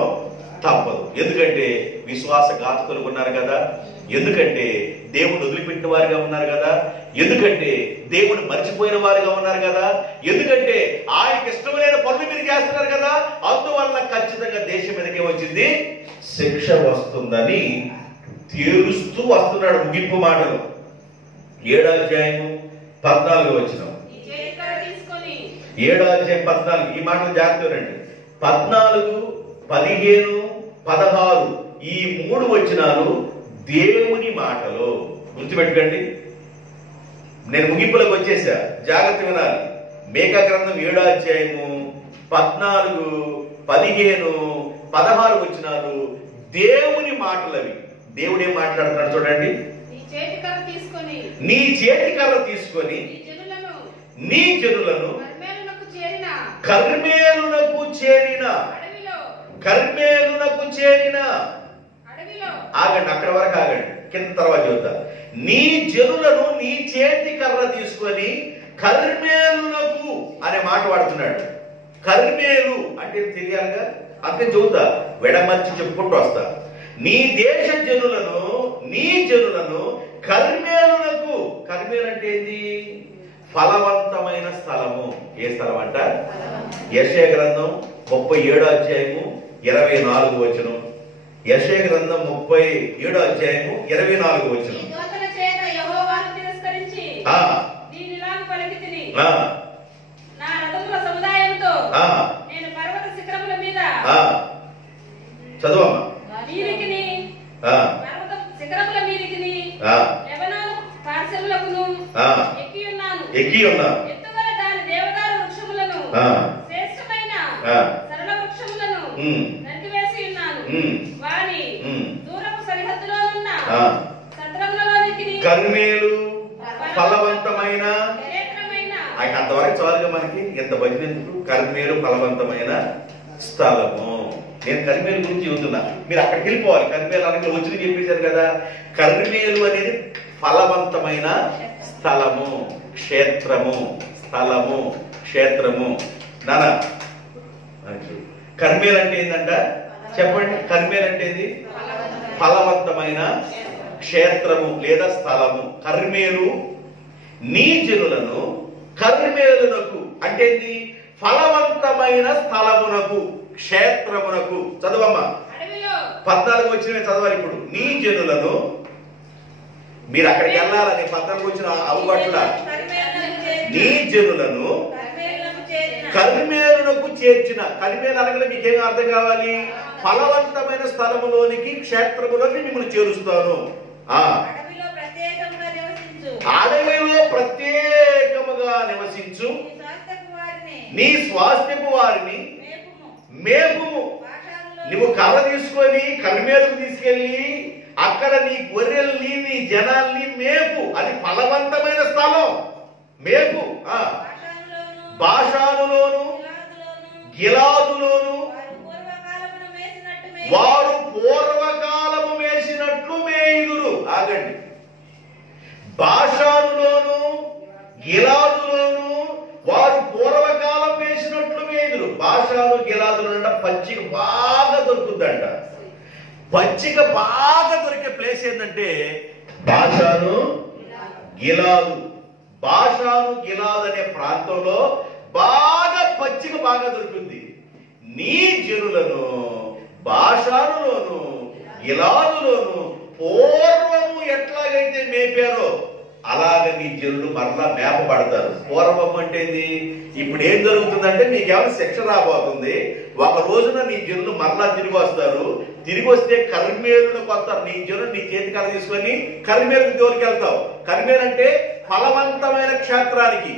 తప్పదు. ఎందుకంటే విశ్వాసఘాతకులు ఉన్నారు కదా, ఎందుకంటే దేవుడు వదిలిపెట్టిన వారిగా ఉన్నారు కదా, ఎందుకంటే దేవుడు మర్చిపోయిన వారిగా ఉన్నారు కదా, ఎందుకంటే ఆయనకి ఇష్టమైన పనులు మీరు చేస్తున్నారు కదా, అందువల్ల ఖచ్చితంగా దేశం మీదకే వచ్చింది శిక్ష వస్తుందని తీరుస్తూ వస్తున్నాడు. ముగింపు మాటలు 7వ అధ్యాయం 14వ వచనం. 7వ అధ్యాయం 14. ఈ మాటలు జాగ్రత్తనండి. 14, 15, 16 ఈ 3 వచనాలు దేవుని మాటలు. గుర్తుపెట్టుకోండి. నేను ముగింపులకు వచ్చేసా, జాగ్రత్త వినాలి. మేకా గ్రంథం 7వ అధ్యాయము 14, 15, 16 వచనాలు దేవుని మాటలు. అవి దేవుడు ఏం మాట్లాడుతున్నాడు చూడండి. నీ చేతి కర్ర తీసుకొని నీ జనులను కర్మేలునకు చేరిన ఆగండి, అక్కడ వరకు ఆగండి, కింద తర్వాత చూద్దాం. నీ జనులను నీ చేతి కర్ర తీసుకొని కర్మేలునకు అనే మాట వాడుతున్నాడు. కర్మేలు అంటే తెలియాలిగా, అంతే చెబుతా, వెడమర్చి చెప్పుకుంటూ వస్తా. నీ దేశ జనులను నీ జనులను కర్మేలునకు. కర్మేలు అంటే ఏంది? ఫలవంతమైన స్థలము. ఏ స్థలం అంట? యెషయా గ్రంథం 37వ అధ్యాయము 24వ వచనం. యెషయా గ్రంథం 37వ అధ్యాయము 24వ వచనం. చదువమ్మా. ఎక్కి ఉన్నా శ్రేష్టమైన సరళ వృక్షములను నరికివేసి ఉన్నాను. వాని దూరపు సరిహద్దులోనున్న సత్రములలోనికి కర్మేలు ఫలవంతమైన అంతవరకు చాలుగా మనకి ఎంత భజన ఎందుకు? కర్మేలు ఫలవంతమైన స్థలము. నేను కర్మేలు గురించి చెబుతున్నా, మీరు అక్కడికి వెళ్ళిపోవాలి. కర్మేలు అనగా వచ్చిన చెప్పేశారు కదా. కర్మేలు అనేది ఫలవంతమైన స్థలము, క్షేత్రము, స్థలము, క్షేత్రము. నానా కర్మేలు అంటే ఏంటంట చెప్పండి. కర్మేలు అంటే ఏంది? ఫలవంతమైన క్షేత్రము లేదా స్థలము. కర్మేలు నీ జనులను కర్మేలునకు అంటే ఏంది? ఫలవంతమైన స్థలమునకు, క్షేత్రమునకు. చదవమ్మా, 14 వచ్చిన చదవాలి. ఇప్పుడు నీ జనులను, మీరు అక్కడికి వెళ్ళాలని 14 వచ్చిన అవుబట్ల నీ జనులను కర్మేలునకు చేర్చిన. కర్మేలు అనగా మీకేం అర్థం కావాలి? ఫలవంతమైన స్థలములోనికి, క్షేత్రములోకి మిమ్మల్ని చేరుస్తాను. అడవిలో ప్రత్యేకముగా నివసించు నీ స్వాస్థ్యపు వారిని మేపుము. నువ్వు కర్ర తీసుకొని కర్మేలుకు తీసుకెళ్లి అక్కడ నీ గొర్రెల్ని, నీ జనాల్ని మేపు. అది ఫలవంతమైన స్థలం. మేపు. బాషానులోను గిలాదులోను వారు పూర్వకాలము వేసినట్లు మేయుదురు. ఆగండి. బాషానులోను గిలాదులోను వారు పూర్వకాలం వేసినట్లు మేయుదురు. బాషాను గిలాదులు అంట పచ్చిక బాగా దొరుకుతుందంట. పచ్చిక బాగా దొరికే ప్లేస్ ఏంటంటే బాషాను గిలాదు. బాషాను గిలాదు అనే ప్రాంతంలో బాగా పచ్చిక బాగా దొరుకుతుంది. నీ జనులను బాషానులోను గిలాదులోను పూర్వము ఎట్లాగైతే మేపారో అలాగ నీ జనులు మరలా మేపబడతారు. పూర్వం అంటే ఇప్పుడు ఏం జరుగుతుందంటే మీకేమైనా శిక్ష రాబోతుంది. ఒక రోజున నీ జనులు మరలా తిరిగి వస్తారు. తిరిగి వస్తే కర్మేలులకు వస్తారు. నీ జనులు నీ చేతి కళ తీసుకొని కర్మేలుకు తోలికెళ్తావు. కర్మేలు అంటే ఫలవంతమైన క్షేత్రానికి,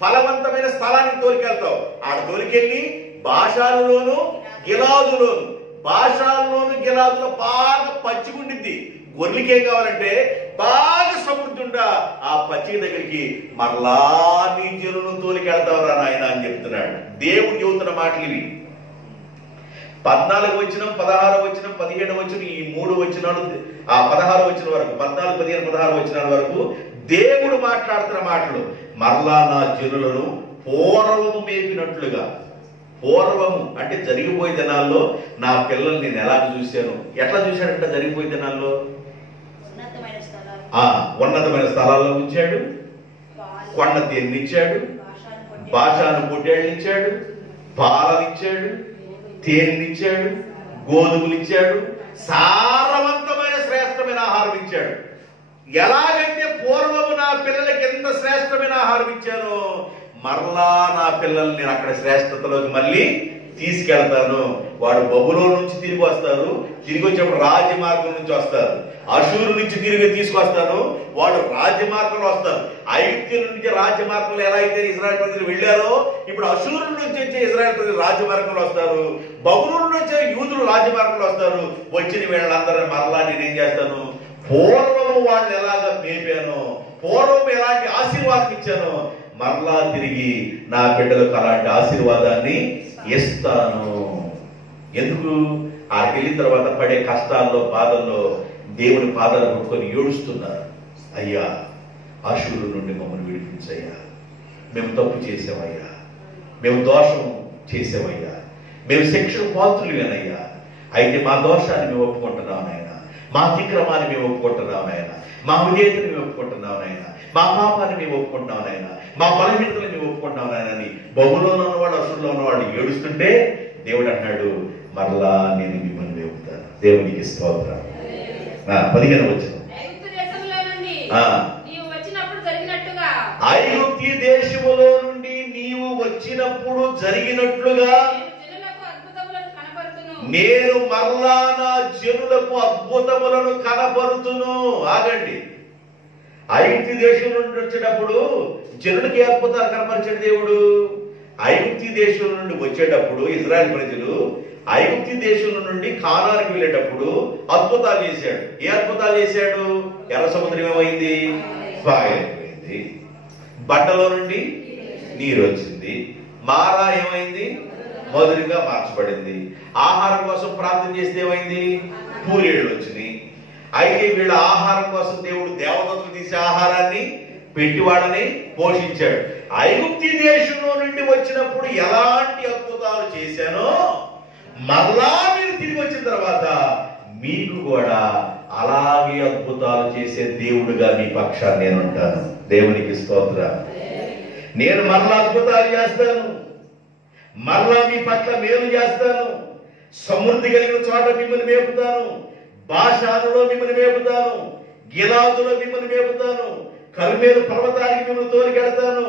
ఫలవంతమైన స్థలానికి తోలికెళ్తావు. ఆడ తోలికెళ్ళి బాషానులోను గిలాదులోను, బాషానులోను గిలాదులో బాగా పచ్చిగుండిద్ది. గొర్రెలకి ఏం కావాలంటే బాగా సమృద్ధుండా ఆ పచ్చిక దగ్గరికి మరలా నీ జనులను తోలికెళ్తావురా నాయన అని చెప్తున్నాడు. దేవుడు చెబుతున్న మాటలు ఇవి. 14 వచనం, 16 వచనం, 17 వచనం, ఈ 3 వచనాలు, ఆ 16 వచనం వరకు, 14, 15, 16 వచనాల వరకు దేవుడు మాట్లాడుతున్న మాటలు. మరలా నా జనులను పూర్వము మేపినట్లుగా. పూర్వము అంటే జరిగిపోయే దినాల్లో నా పిల్లల్ని నేను ఎలా చూశాను. ఎట్లా చూశాడంట? జరిగిపోయే దినాల్లో ఉన్నతమైన స్థలాల్లో ఉంచాడు. కొండ తేనెనిచ్చాడు, బాషాను పొట్టేళ్ళనిచ్చాడు, పాలనిచ్చాడు, తేనెనిచ్చాడు, గోధుమలు ఇచ్చాడు, సారవంతమైన శ్రేష్టమైన ఆహారం ఇచ్చాడు. ఎలాగైతే పూర్వము నా పిల్లలకి ఎంత శ్రేష్టమైన ఆహారం ఇచ్చానో మరలా నా పిల్లల్ని నేను అక్కడ శ్రేష్టతలోకి మళ్ళీ తీసుకెళ్తాను. వాడు బబులో నుంచి తిరిగి వస్తారు. తిరిగి వచ్చేప్పుడు రాజమార్గం నుంచి వస్తారు. అషూరు నుంచి తిరిగి తీసుకొస్తాను. వాడు రాజమార్గంలో వస్తారు. ఐగుప్తు నుంచి రాజమార్గంలో ఎలా అయితే ఇజ్రాయెల్ ప్రజలు వెళ్ళారో ఇప్పుడు అషూరు నుంచి వచ్చే ఇజ్రాయెల్ ప్రజలు రాజమార్గంలో వస్తారు. బబులోను నుంచి యూదులు రాజమార్గంలో వస్తారు. వచ్చిన వీళ్ళందరూ మరలా నేనేం చేస్తాను? పూర్వము వాళ్ళని ఎలాగ మేపాను, పూర్వం ఎలాంటి ఆశీర్వాదం ఇచ్చాను, మరలా తిరిగి నా బిడ్డలకు అలాంటి ఆశీర్వాదాన్ని ఇస్తాను. ఎందుకు? ఆడికి వెళ్ళిన తర్వాత పడే కష్టాల్లో, బాధల్లో దేవుని పాదాలు పట్టుకొని ఏడుస్తున్నారు. అయ్యా, అషూరు నుండి మమ్మల్ని విడిపించయ్యా. మేము తప్పు చేసామయ్యా, మేము దోషం చేసామయ్యా, మేము శిక్షణ పాత్రులేనయ్యా. అయితే మా దోషాన్ని మేము ఒప్పుకుంటున్నాం నాయన, మా అతిక్రమాన్ని మేము ఒప్పుకుంటున్నాం నాయన, మా విధేయతని మేము ఒప్పుకుంటున్నాం నాయన, మా పాపాన్ని మేము ఒప్పుకుంటున్నాం నాయన, మా బలహీనతలు మేము ఒప్పుకుంటున్నాం నాయన అని బబులోనులో ఉన్నవాడు, అషూరులో ఉన్నవాడు ఏడుస్తుంటే దేవుడు అంటున్నాడు, మరలా నేను మిమ్మల్ని మేపుతాను. దేవునికి స్తోత్రం. 15వ వచనం. ఐగుప్తు దేశములో నుండి నీవు వచ్చినప్పుడు జరిగినట్లుగా నేను మరలా నా జనులకు అద్భుతములను కనపరుతును. ఆగండి. ఐగుప్తు దేశం నుండి వచ్చినప్పుడు జనులకి అద్భుతాలు కనపరిచాడు దేవుడు. ఐగుప్తి దేశం నుండి వచ్చేటప్పుడు ఇజ్రాయెల్ ప్రజలు ఐగుప్తి దేశం నుండి కానానికి వెళ్ళేటప్పుడు అద్భుతాలు చేశాడు. ఏ అద్భుతాలు చేశాడు? ఎర్ర సముద్రం ఏమైంది? పాయైపోయింది. బట్టలో నుండి నీరు వచ్చింది. మారా ఏమైంది? మధురంగా మార్చబడింది. ఆహారం కోసం ప్రార్థన చేస్తే ఏమైంది? పూరేళ్ళు వచ్చినాయి. అయితే వీళ్ళ ఆహారం కోసం దేవుడు దేవదత్తులు తీసే ఆహారాన్ని పెట్టి వాళ్ళని పోషించాడు. ఐగుప్తి దేశంలో నుండి వచ్చినప్పుడు ఎలాంటి అద్భుతాలు చేశానో మరలా మీరు తిరిగి వచ్చిన తర్వాత మీకు కూడా అలాగే అద్భుతాలు చేసే దేవుడుగా మీ పక్షాన్ని నేను ఉంటాను. దేవునికి స్తోత్రం. నేను మరలా అద్భుతాలు చేస్తాను, మరలా మీ పట్ల మేలు చేస్తాను. సమృద్ధి కలిగిన చోట మిమ్మల్ని మేపుతాను, బాషానులో మిమ్మల్ని మేపుతాను, గిలాదులో మిమ్మల్ని మేపుతాను, కర్మేలు పర్వతానికి మిమ్మల్ని తోలికెడతాను.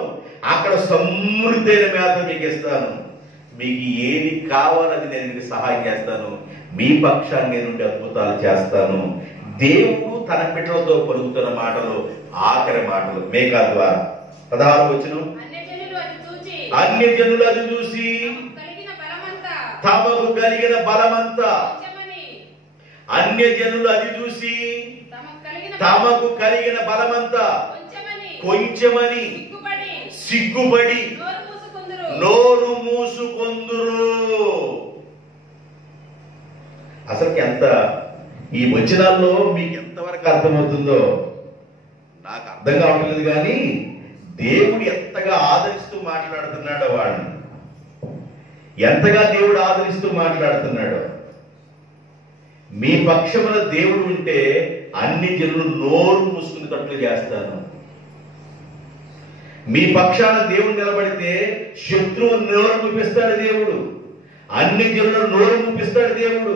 అక్కడ సమృద్ధి అయిన మేత మీకు ఇస్తాను. మీకు ఏది కావాలని నేను మీకు సహాయం చేస్తాను. మీ పక్షాన్ని నుండి అద్భుతాలు చేస్తాను. దేవుడు తన బిడ్డలతో పలుకుతున్న మాటలు ఆఖరి మాటలు మేకా ద్వారా 16వ వచనం. అన్య జనులు అది చూసి తమకు కలిగిన బలమంతా, అన్య జనులు అది చూసి తమకు కలిగిన బలమంతా కొంచెమని సిగ్గుపడి నోరు మూసుకొందురు. అసలు ఎంత ఈ వచనాల్లో మీకు ఎంతవరకు అర్థమవుతుందో నాకు అర్థం కావట్లేదు. కానీ దేవుడు ఎంతగా ఆదరిస్తూ మాట్లాడుతున్నాడో, వాడిని ఎంతగా దేవుడు ఆదరిస్తూ మాట్లాడుతున్నాడో. మీ పక్షమున దేవుడు ఉంటే అన్ని జనులు నోరు మూసుకునేటట్లు చేస్తాను. మీ పక్షాన దేవుడు నిలబడితే శత్రువు నోరు మూపిస్తాడు దేవుడు. అన్ని జనులను నోరు మూపిస్తాడు దేవుడు.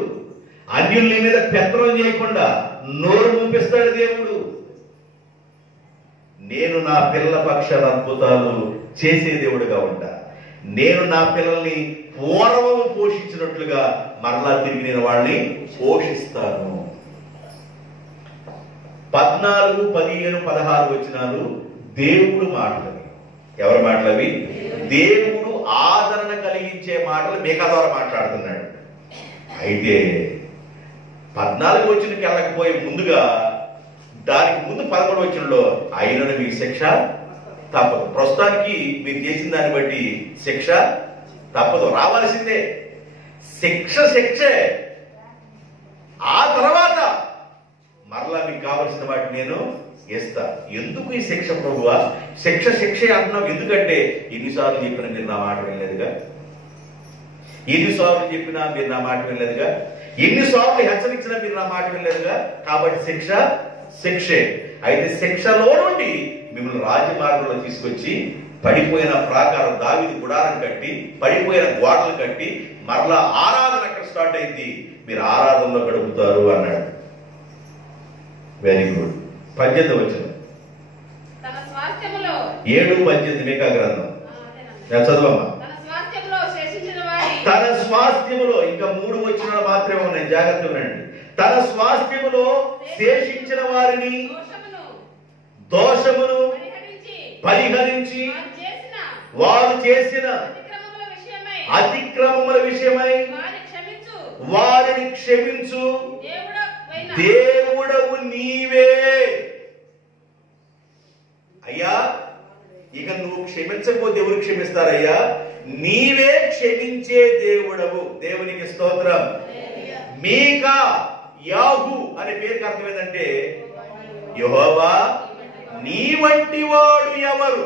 అన్యుల మీద పెత్తనం చేయకుండా నోరు మూపిస్తాడు దేవుడు. నేను నా పిల్లల పక్షాన అద్భుతాలు చేసే దేవుడుగా ఉంటా. నేను నా పిల్లల్ని పూర్వం పోషించినట్లుగా మరలా తిరిగి నేను వాళ్ళని పోషిస్తాను. 14, 15, 16 వచనాలు దేవుడు మాటలు. ఎవరి మాటలు అవి? దేవుడు ఆదరణ కలిగించే మాటలు మీకా ద్వారా మాట్లాడుతున్నాడు. అయితే 14 వచనంకి వెళ్ళకపోయే ముందుగా దానికి ముందు 11 వచనంలో అయినను మీకు శిక్ష తప్పదు. ప్రస్తుతానికి మీరు చేసిన దాన్ని బట్టి శిక్ష తప్పదు, రావాల్సిందే. శిక్షే. ఆ తర్వాత మరలా మీకు కావలసిన వాటిని నేను ఇస్తా. ఎందుకు ఈ శిక్ష ప్రభువా? శిక్షే అంటున్నావు ఎందుకంటే ఎన్నిసార్లు చెప్పినా మీరు నా మాట వినలేదుగా, ఎన్నిసార్లు చెప్పినా మీరు నా మాట వినలేదుగా, ఎన్నిసార్లు హెచ్చరించినా మీరు నా మాట వినలేదుగా. కాబట్టి శిక్షే. అయితే శిక్షలో నుండి మిమ్మల్ని రాజమార్గంలో తీసుకొచ్చి పడిపోయిన ప్రాకారం దావీదు గుడారం కట్టి పడిపోయిన గోడలు కట్టి మరలా ఆరాధన అక్కడ స్టార్ట్ అయింది. మీరు ఆరాధనలో గడుపుతారు అన్నాడు. Very good. 18వ వచనం 7:18 మీకా గ్రంథం. చదవమ్మా. తన స్వాస్థ్యములో ఇంకా 3 వచనాలు మాత్రమే ఉన్నాయి, జాగ్రత్త వినండి. తన స్వాస్థ్యములో శేషించిన వారిని దోషమును పరిహరించి వారు చేసిన అతిక్రమముల విషయమై వారిని క్షమించు దేవుడవు నీవే. అయ్యా, ఇక నువ్వు క్షమించకపోతే ఎవరు క్షమిస్తారయ్యా? నీవే క్షమించే దేవుడవు. దేవునికి స్తోత్రం. మీకా యాహూ అనే పేరుకి అర్థం ఏంటంటే యెహోవా నీ వంటి వాడు ఎవరు?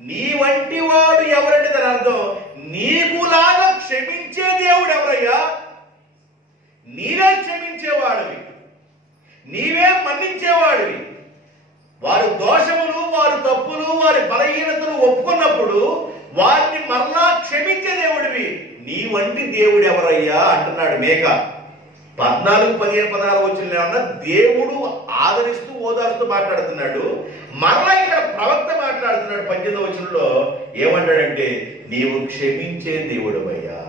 నీ వంటి వాడు ఎవరంటే దాని అర్థం నీకులాగా క్షమించే దేవుడు ఎవరయ్యా? నీవే క్షమించేవాడివి, నీవే మన్నించేవాడివి. వారి దోషములు, వారి తప్పులు, వారి బలహీనతలు ఒప్పుకున్నప్పుడు వారిని మరలా క్షమించే దేవుడివి. నీ వంటి దేవుడు ఎవరయ్యా అంటున్నాడు మేకా. 14, 15, 16 వచనంలో ఏమన్నా దేవుడు ఆదరిస్తూ ఓదారుస్తూ మాట్లాడుతున్నాడు. మరలా ఇక్కడ ప్రవక్త మాట్లాడుతున్నాడు 18వ వచనంలో. ఏమంటాడంటే నీవు క్షమించే దేవుడు అయ్యా.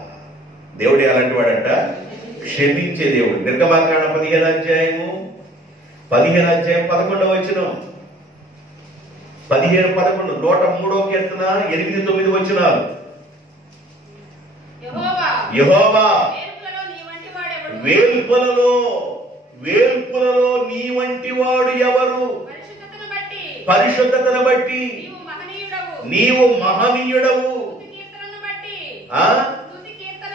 దేవుడు ఎలాంటి వాడంట? క్షమించే దేవుడు. నిర్గమాకాండ 15వ అధ్యాయం 11వ వచనం. 17, 11 103వ కీర్తన 8, 9 వచనాలు. యెహోవా వేల్పులలో నీ వంటి వాడు ఎవరు? పరిశుద్ధతను బట్టి నీవు మహనీయుడవు.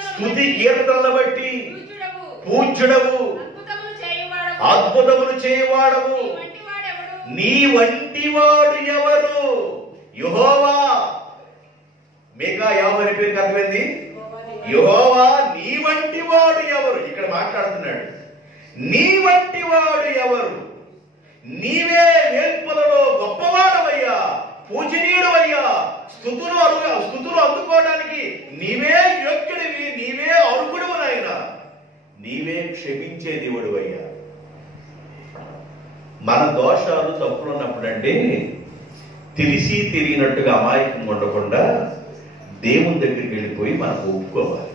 స్తుతి కీర్తనను బట్టి పూజ్యుడవు, అద్భుతములు చేయవాడవు. నీ వంటి వాడు ఎవరు? యెహోవా. మీకా ఎవరి పేరు అర్థమైంది? యెహోవా నీ వంటి వాడు ఎవరు? ఇక్కడ మాట్లాడుతున్నాడు. నీ వంటి వాడు ఎవరు? నీవే వేల్పులలో గొప్పవాడవయ్యా, పూజనీయుడవయ్యా. స్తుతులు అందుకోవడానికి నీవే యోగ్యుడివి, నీవే అర్హుడవు నాయన. నీవే క్షమించే దేవుడివయ్యా. మన దోషాలు తప్పులు ఉన్నప్పుడంటే తెలిసి తెలియనట్టుగా అమాయకంగా ఉండకుండా దేవుని దగ్గరికి వెళ్ళిపోయి మనం ఒప్పుకోవాలి.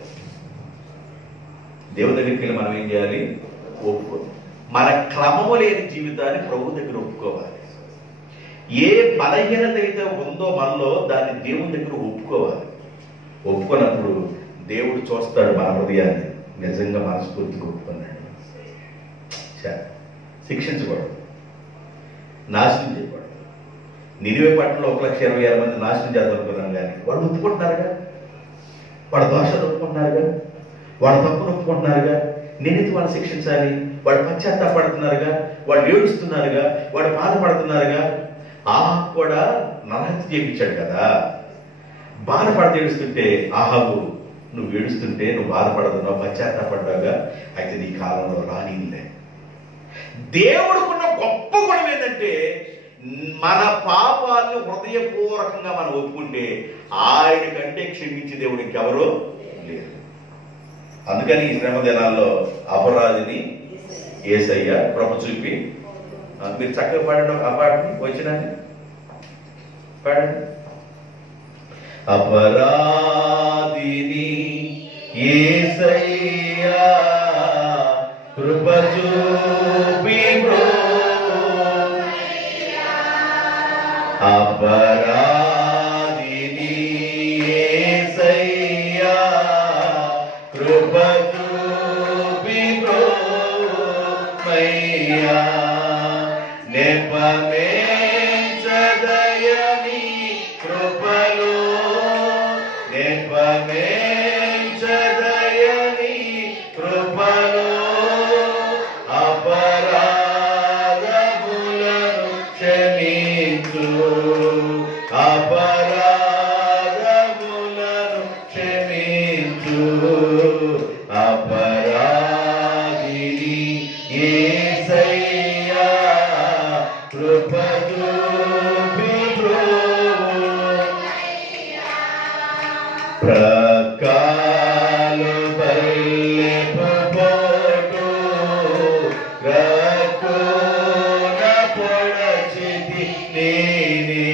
దేవుని దగ్గరికి వెళ్ళి మనం ఏం చేయాలి? ఒప్పుకోవాలి. మన క్రమము లేని జీవితాన్ని ప్రభు దగ్గర ఒప్పుకోవాలి. ఏ బలహీనత అయితే ఉందో మనలో దాన్ని దేవుని దగ్గర ఒప్పుకోవాలి. ఒప్పుకున్నప్పుడు దేవుడు చూస్తాడు మన హృదయాన్ని. నిజంగా మనస్ఫూర్తిగా ఒప్పుకున్నాడు. శిక్షించకూడదు, నాశనం చేయకూడదు. నినివే పట్టణంలో 1,20,000 మంది నాశనం చేద్దామనుకున్నాను, కానీ వాళ్ళు ఒప్పుకుంటున్నారుగా, వాళ్ళ దోషాలు ఒప్పుకుంటున్నారుగా, వాళ్ళ తప్పును ఒప్పుకుంటున్నారుగా. నేనైతే వాళ్ళు శిక్షించాలి. వాళ్ళు పశ్చాత్తాపడుతున్నారుగా, వాళ్ళు ఏడుస్తున్నారుగా, వాళ్ళు బాధపడుతున్నారుగా. ఆహాబు కూడా నరహత్య చేయించాడు కదా. బాధపడితే ఏడుస్తుంటే ఆహాబు నువ్వు ఏడుస్తుంటే నువ్వు బాధపడుతున్నావు, పశ్చాత్తాపడ్డావుగా, అయితే నీ కాలంలో రానిలే. దేవుడుకున్న గొప్ప గుణం ఏంటంటే మన పాపాలను హృదయపూర్వకంగా మనం ఒప్పుకుంటే ఆయన కంటే క్షమించే దేవుడు ఇంకెవరో లేరు. అందుకని ఈ శ్రమ దినాల్లో అపరాధిని యేసయ్య కృప చూపి, మీరు చక్కగా పాడండి. ఆ పాటని వచ్చినాన్ని పాడండి. అపరాధిని యేసయ్య కృప చూపి, అపరాధిని యేసయ్య కృప చూపి బ్రోమయ్యా, నెపమేంచదయని కృపలో, నెపమేంచదయని కృపలో అపరాధములను క్షమించు, అపరాధములను క్షమించు. అపరాధిని యేసయ్య కృప చూపి ప్రకాలు బల్లెపు పోటు రకున పొడచితి నేనే,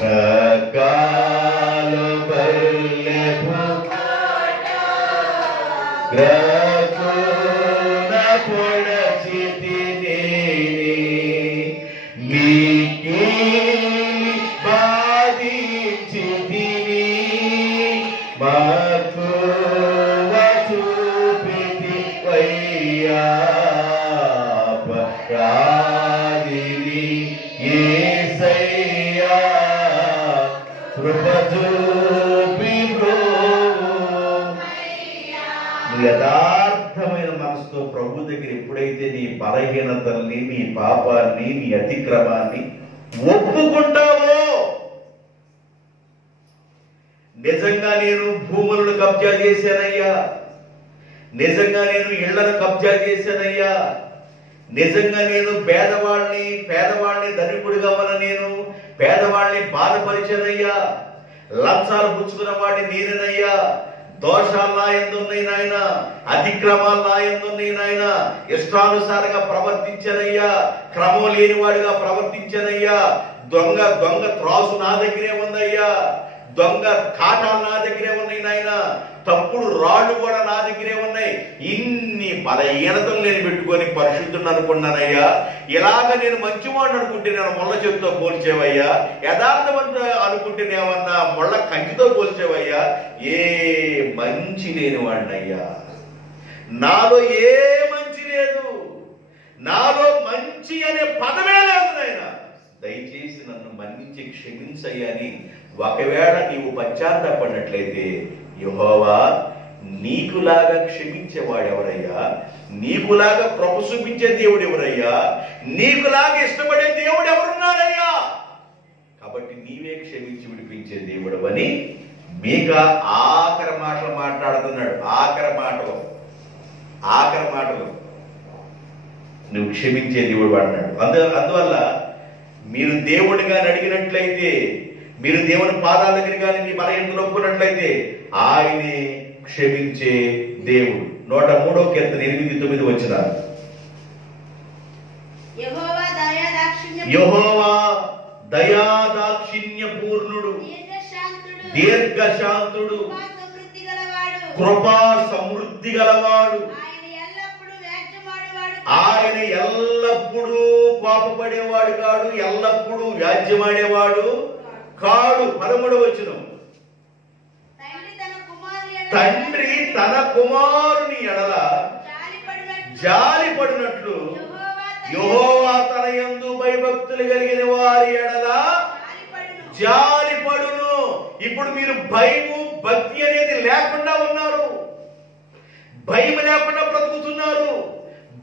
ప్రకాలు బల్లెపు రకున పొడచితి నేనే, మీకి బాధించితిని మక్కువ చూపితి వయ్యా, అపరాధిని యేసయ్య కృప చూపి నువ్వు యథార్థమైన మనసుతో ప్రభు దగ్గర ఎప్పుడైతే నీ బలహీనతల్ని, నీ పాపాన్ని, నీ అతిక్రమాన్ని ఒప్పుకుంటావో, నిజంగా నేను భూములను కబ్జా చేశానయ్యా, నిజంగా నేను ఇళ్లను కబ్జా చేశానయ్యా, నిజంగా నేను పేదవాళ్ళని ధనికుడిగా ఉన్న నేను పేదవాళ్ళని బాధపరిచానయ్యా, లంచాలు పుచ్చుకున్న వాడిని నేనేనయ్యా, దోషాలు నా యందు ఉన్నాయి నాయన, అతిక్రమాలు నా యందు ఉన్నాయి నాయన, ఇష్టానుసారంగా ప్రవర్తించానయ్యా, క్రమం లేనివాడిగా ప్రవర్తించానయ్యా, దొంగ త్రాసు నా దగ్గరే ఉందయ్యా, దొంగ కాటాలు నా దగ్గరే ఉన్నాయి నాయన, తప్పుడు రాళ్ళు కూడా నా దగ్గరే ఉన్నాయి. ఇన్ని బలహీనతలు నేను పెట్టుకొని పరిశుద్ధుని అనుకున్నానయ్యా. ఇలాగ నేను మంచివాడిని అనుకుంటే నేను ముళ్ళ చెవితో పోల్చేవయ్యా, యథార్థవంత అనుకుంటేనేమన్నా ముళ్ళ కంటితో పోల్చేవయ్యా. ఏ మంచి లేని వాడినయ్యా, నాలో ఏ మంచి లేదు, నాలో మంచి అనే పదమే లేదు నాయన. దయచేసి నన్ను మన్నించి క్షమించయ్యా అని ఒకవేళ నీవు పశ్చాత్తాపడినట్లయితే, యెహోవా నీకులాగా క్షమించేవాడెవరయ్యా, నీకులాగా కృప చూపించే దేవుడు ఎవరయ్యా, నీకులాగా ఇష్టపడే దేవుడు ఎవరున్నారయ్యా? కాబట్టి నీవే క్షమించి విడిపించే దేవుడు అని మీకా ఆఖరి మాటలు మాట్లాడుతున్నాడు. ఆఖరి మాటలు నువ్వు క్షమించే దేవుడు అన్నాడు. అందువల్ల మీరు దేవుడిగా అడిగినట్లయితే, మీరు దేవుని పాదాల దగ్గర కానీ మీ బలహీనతలు ఒప్పుకున్నట్లయితే ఆయనే క్షమించే దేవుడు. 103వ కీర్తన 8-9 వచనాలు. యెహోవా దయాదాక్షిణ్య పూర్ణుడు, దీర్ఘశాంతుడు, కృపా సమృద్ధి గలవాడు. ఆయన ఎల్లప్పుడూ కోపపడేవాడు కాడు, ఎల్లప్పుడూ వ్యాజ్యమాడేవాడు కాడు. 13వ వచనం. తండ్రి తన కుమారుని ఎడల జాలిపడినట్లు యెహోవా తన యందు భయభక్తులు కలిగిన వారి ఎడల జాలిపడును. ఇప్పుడు మీరు భయము భక్తి అనేది లేకుండా ఉన్నారు, భయం లేకుండా బ్రతుకుతున్నారు,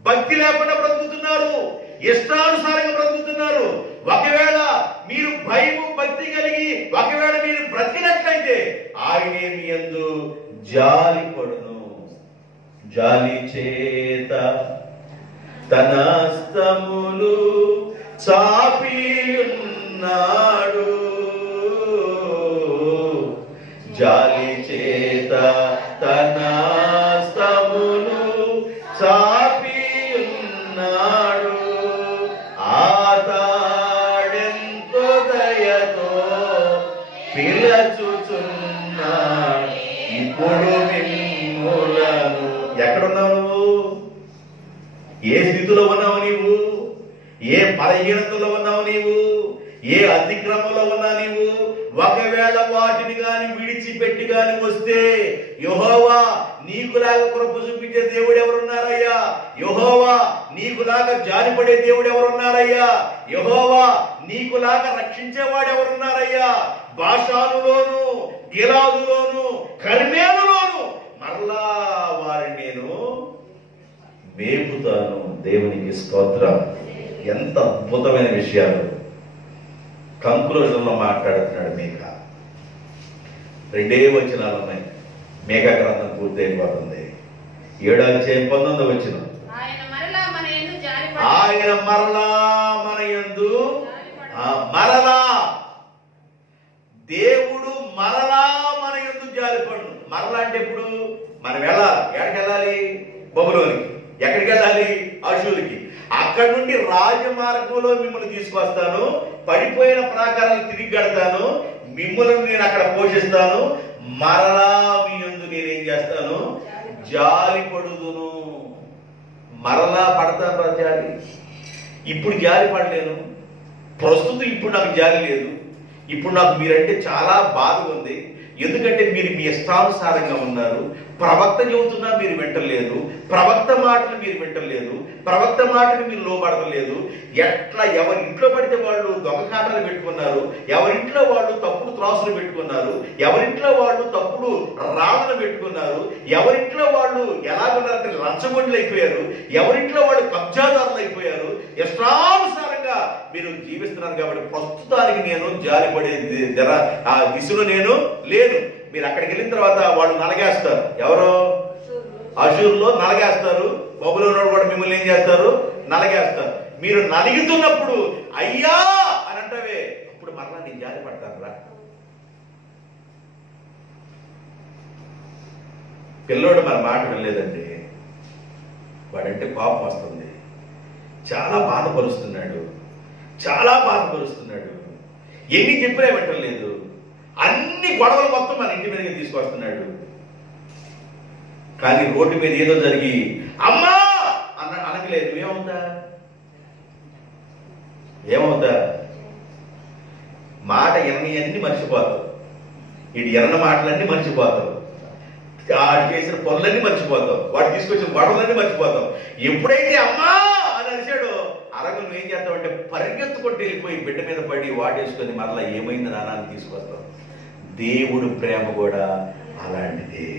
భక్తి లేకుండా బ్రతుకుతున్నారు, ఇష్టానుసారంగా బ్రతుకుతున్నారు. ఒకవేళ మీరు భయము భక్తి కలిగి ఒకవేళ మీరు బ్రతికినట్లయితే ఆయనే మీ యందు జాలిపడును. జాలి చేత తన హస్తములు చాపియున్నాడు, జాలి చేత తన హస్తములు చాపియున్నాడు. ఆతాడెంతో దయతో పిలచుచున్నాడు ఇప్పుడు మిమ్ములను. ఎక్కడున్నావు నువ్వు? ఏ స్థితిలో ఉన్నావు నీవు? ఏ బలహీనతలో ఉన్నావు నీవు? ఏ అతిక్రమంలో ఉన్నా నీవు? ఒకవేళ వాటిని గాని విడిచిపెట్టి గాని వస్తే యెహోవా నీకులాగా కృప చూపించే దేవుడు ఎవరున్నారయ్యా? యెహోవా నీకులాగా జాలిపడే దేవుడు ఎవరున్నారయ్యా? యెహోవా నీకులాగా రక్షించేవాడు ఎవరున్నారయ్యా? బాషానులోను, గిలాదులోను, కర్మేలులోను మరలా వారిని నేను మేపుతాను. దేవునికి స్తోత్రం. ఎంత అద్భుతమైన విషయాలు కంక్లూజన్లో మాట్లాడుతున్నాడు మీకా. 2 వచనాలు ఉన్నాయి. మేకా గ్రంథం పూర్తయిపోతుంది. 7వ అధ్యాయం 19వ వచనం. ఆయన మరలా మన యందు మరలా దేవుడు మరలా మన యందు జాలిపడును. మరలా అంటే ఇప్పుడు మనం వెళ్ళాలి. ఎక్కడికి వెళ్ళాలి? బబులోనికి. ఎక్కడికి వెళ్ళాలి? అషూరుకి. అక్కడి నుండి రాజమార్గంలో మిమ్మల్ని తీసుకొస్తాను, పడిపోయిన ప్రాకారాలు తిరిగి కడతాను, మిమ్మల్ని నేను అక్కడ పోషిస్తాను, మరలా మీ యందు నేనేం చేస్తాను? జాలిపడుదును. మరలా పడతాను రా జాలి. ఇప్పుడు జాలి పడలేను, ప్రస్తుతం ఇప్పుడు నాకు జాలి లేదు. ఇప్పుడు నాకు మీరంటే చాలా బాధ ఉంది. ఎందుకంటే మీరు మీ ఇష్టానుసారంగా ఉన్నారు. ప్రవక్త చెబుతున్నా మీరు వింటలేదు, ప్రవక్త మాటలు మీరు వింటలేదు, ప్రవక్త మాటలు మీరు లోబడలేదు. ఎట్లా ఎవరి ఇంట్లో పడితే వాళ్ళు దొంగ కాటలు పెట్టుకున్నారు, ఎవరింట్లో వాళ్ళు తప్పుడు త్రాసులు పెట్టుకున్నారు, ఎవరింట్లో వాళ్ళు తప్పుడు రాళ్ళను పెట్టుకున్నారు, ఎవరింట్లో వాళ్ళు ఎలాగున్నారంటే లంచగొండలు అయిపోయారు, ఎవరింట్లో వాళ్ళు కబ్జాదారులు అయిపోయారు. ఇష్టానుసారంగా మీరు జీవిస్తున్నారు. కాబట్టి ప్రస్తుతానికి నేను జాలిపడే ఆ దిశలో నేను లేను. మీరు అక్కడికి వెళ్ళిన తర్వాత వాళ్ళు నలగేస్తారు. ఎవరో అషూరులో నలగేస్తారు, బబులోనులో కూడా మిమ్మల్ని ఏం చేస్తారు? నలగేస్తారు. మీరు నలుగుతున్నప్పుడు అయ్యా అని అంటావే, అప్పుడు మరలా నేను జాలి పడతానురా. పిల్లోడు మన మాట వినలేదండి, వాడంటే కోపం వస్తుంది, చాలా బాధపరుస్తున్నాడు, చాలా బాధపరుస్తున్నాడు. ఎన్ని చెప్పినా వింటలేదు. అన్ని గొడవలు మొత్తం మన ఇంటి మీదకి తీసుకొస్తున్నాడు. కానీ రోడ్డు మీద ఏదో జరిగి అమ్మా అనగలేదు, ఏమవుతా మాట ఎన్ని మర్చిపోతావు, ఇటు ఎన్న మాటలన్నీ మర్చిపోతావు, వాడు చేసిన పనులన్నీ మర్చిపోతావు, వాడు తీసుకొచ్చిన గొడవలన్నీ మర్చిపోతావు. ఎప్పుడైతే అమ్మా అని అరిచాడో అలాగే నువ్వేం చేస్తావంటే పరిగెత్తుకుంటూ వెళ్ళిపోయి బిడ్డ మీద పడి వాటేసుకొని మరలా ఏమైంది నాన్న తీసుకొస్తావు. దేవుడు ప్రేమ కూడా అలాంటిదే.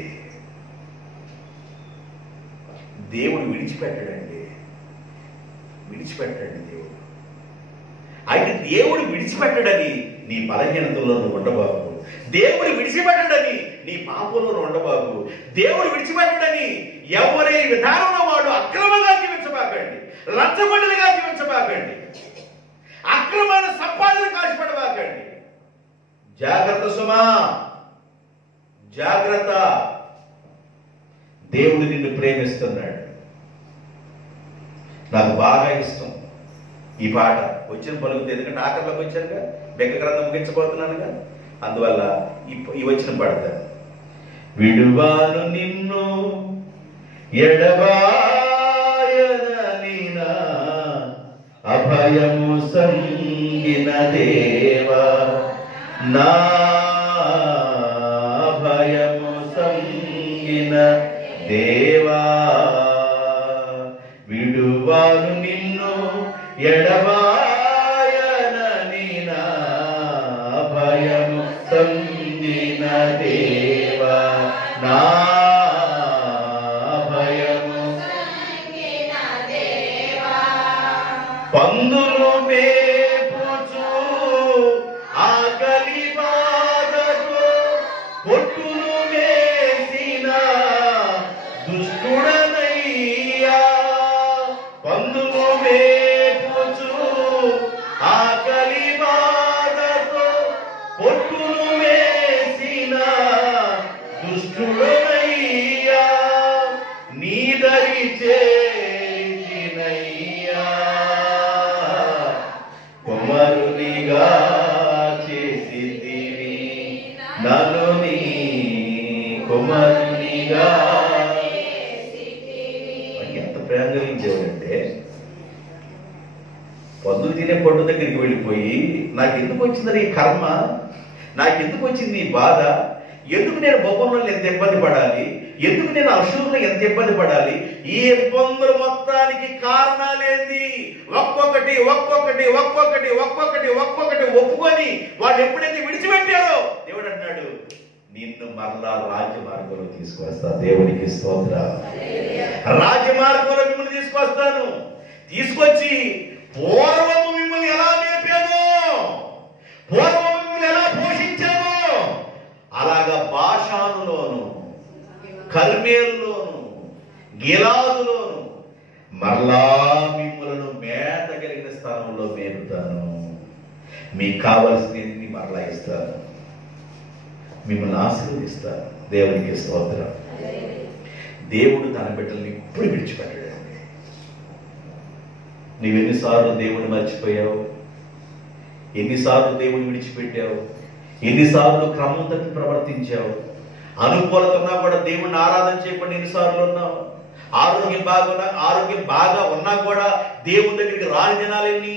దేవుడు విడిచిపెట్టాడండి, దేవుడు. అయితే దేవుడు విడిచిపెట్టడని నీ బలహీనతలో నువ్వు ఉండబాకు, దేవుడు విడిచిపెట్టడని నీ పాపంలో నువ్వు ఉండబాకు, దేవుడు విడిచిపెట్టడని ఎవరి విధానంలో వాడు అక్రమంగా జీవించబాకండి, లంచగొండలుగా జీవించబాకండి, అక్రమైన సంపాదన కాశపడబాకండి. జాగ్రత్త సుమా, జాగ్రత్త. దేవుడు నిన్ను ప్రేమిస్తున్నాడు. నాకు బాగా ఇష్టం ఈ పాట. వచ్చిన పలుకుతుంది, ఎందుకంటే ఆఖరిలోకి వచ్చానుగా, బెక్క గ్రంథం ముగించబోతున్నానుగా, అందువల్ల ఈ వచ్చిన పాడతాను. విడువాను నిన్ను ఎడబాయన అభయము సంగిన దేవా, నా అభయము సంగిన దేవా, విడువాను నిన్ను ఎడబాయనని నా అభయము సంగిన దేవా, నా అభయము సంగిన దేవా. పందులు మేపుచు ఆకలి బాధతో పొట్టులు వేసిన దుష్టుడనయ్యా, పందులు మేపుచు ఆకలి బాధతో పొట్టులు వేసిన దుష్టుడనయ్యా, నీ దరి చేరినయ్యా, కుమారునిగా చేసితివి నన్ను, నీ కుమారునిగా. ఎంత ప్రేమ కలిగించేవాడంటే పందులు తినే పండు దగ్గరికి వెళ్ళిపోయి, నాకెందుకు వచ్చింది ఈ కర్మ, నాకెందుకు వచ్చింది ఈ బాధ, ఎందుకు నేను బొమ్మలో ఎంత ఇబ్బంది పడాలి, ఎందుకు నేను అశువులో ఎంత ఇబ్బంది పడాలి, ఈ ఇబ్బందులు మొత్తానికి కారణాలేంది ఒక్కొక్కటి ఒక్కొక్కటి ఒక్కొక్కటి ఒక్కొక్కటి ఒక్కొక్కటి ఒప్పుకొని వాడు ఎప్పుడైతే విడిచిపెట్టారో దేవుడు అన్నాడు, నిన్ను మరలా రాజ్య మార్గంలో తీసుకొస్తా. దేవునికి స్తోత్రం. రాజ్య మార్గంలో మిమ్మల్ని తీసుకొస్తాను. తీసుకొచ్చి పూర్వము మిమ్మల్ని ఎలా మేపాను, పూర్వము మిమ్మల్ని ఎలా పోషించాను, అలాగా బాషానులోను, కర్మేలులోను, గిలాదులోను మరలా మిమ్మలను మేత కలిగిన స్థానంలో మేపుతాను. మీకు కావలసినవి మరలా ఇస్తాను, మిమ్మల్ని ఆశీర్వదిస్తాను. దేవునికి స్తోత్రం. దేవుడు తన బిడ్డల్ని ఇప్పుడు విడిచిపెట్టాడండి. నీవెన్నిసార్లు దేవుని మర్చిపోయావు, ఎన్నిసార్లు దేవుని విడిచిపెట్టావు, ఎన్నిసార్లు క్రమం తప్పి ప్రవర్తించావు. అనుకూలత ఉన్నా కూడా దేవుణ్ణి ఆరాధన చేయకుండా ఎన్నిసార్లు ఉన్నావు. ఆరోగ్యం బాగా ఉన్నా కూడా దేవుని దగ్గరికి రాని దినాలెన్ని.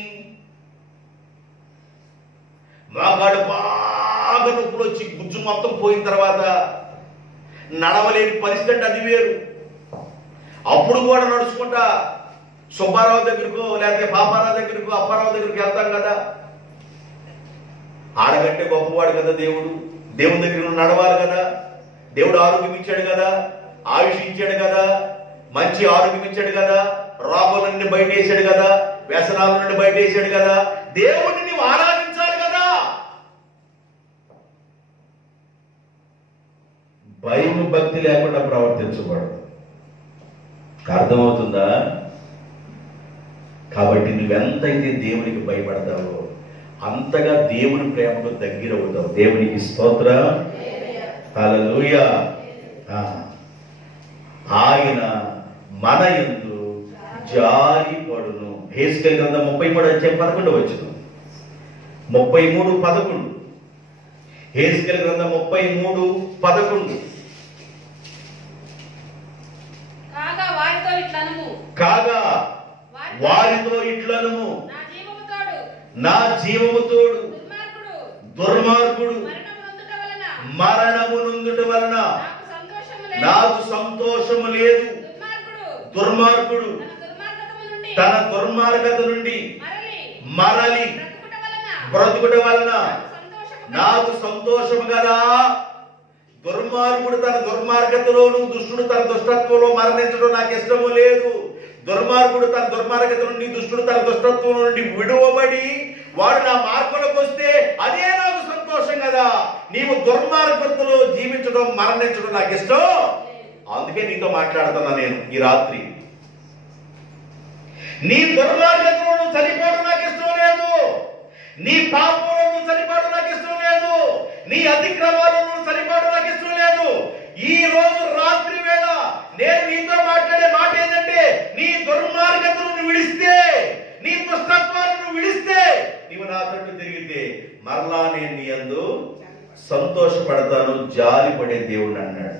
మగాడు బాగా నొప్పులు వచ్చి గుజ్జు మొత్తం పోయిన తర్వాత నడవలేని పరిస్థితి అంటే అది వేరు. అప్పుడు కూడా నడుచుకుంటా సుబ్బారావు దగ్గరకు, లేకపోతే పాపారావు దగ్గరకు, అప్పారావు దగ్గరికి వెళ్తాం కదా. ఆడగంటే గొప్పవాడు కదా దేవుడు. దేవుని దగ్గర నడవాలి కదా. దేవుడు ఆరోగ్యం ఇచ్చాడు కదా, ఆయుష్ ఇచ్చాడు కదా, మంచి ఆరోగ్యం ఇచ్చాడు కదా, రోగాల నుండి బయట వేసాడు కదా, వ్యసనాల నుండి బయట వేసాడు కదా. దేవుడిని నీవు ఆరాధించాలి కదా. భయం భక్తి లేకుండా ప్రవర్తించకూడదు. అర్థమవుతుందా? కాబట్టి నువ్వెంతైతే దేవునికి భయపడతావో అంతగా దేవుని ప్రేమకు దగ్గర అవుతావు. దేవునికి స్తోత్రం. హల్లెలూయా. ఆయన మన యందు జారిపడును. హెస్కేలు గ్రంథం 33 అధ్యాయం 11 వచనం. 33:11. హెజ్కేలు గ్రంథం 33:11. కాగా వారితో ఇట్లనుము, నా జీవము తోడు దుర్మార్గుడు మరణము నొందుట వలన నాకు సంతోషము లేదు. దుర్మార్గుడు తన దుర్మార్గత నుండి మరలి బ్రతుకుట వలన నాకు సంతోషము కదా. దుర్మార్గుడు తన దుర్మార్గతలోను, దుష్టుడు తన దుష్టత్వంలో మరణించడం నాకు ఇష్టము లేదు. దుర్మార్గుడు తన దుర్మార్గత నుండి, దుష్టుడు తన దుష్టత్వం నుండి విడువబడి వాడు నా మార్గంలోకి వస్తే అదే నాకు సంతోషం కదా. నీవు దుర్మార్గతలో జీవించడం, మరణించడం నాకు ఇష్టం. అందుకే నీతో మాట్లాడుతున్నా నేను ఈ రాత్రి. నీ దుర్మార్గతలో చనిపోవడం నాకు ఇష్టం లేదు. నీ పాపంలో చనిపోవడం నాకు ఇష్టం లేదు. నీ అతిక్రమాలను చనిపోవడం నాకు ఇష్టం లేదు. ఈ రోజు రాత్రి వేళ నేను నీతో మాట్లాడే మాట ఏంటంటే, నీ దుర్మార్గతను విడిస్తే, నీ దుష్టత్వాలను విడిస్తే, నీవు నా తట్టు తిరిగితే మరలా నేను నీ యందు సంతోషపడతాను, జాలి పడే దేవుడు అన్నాడు.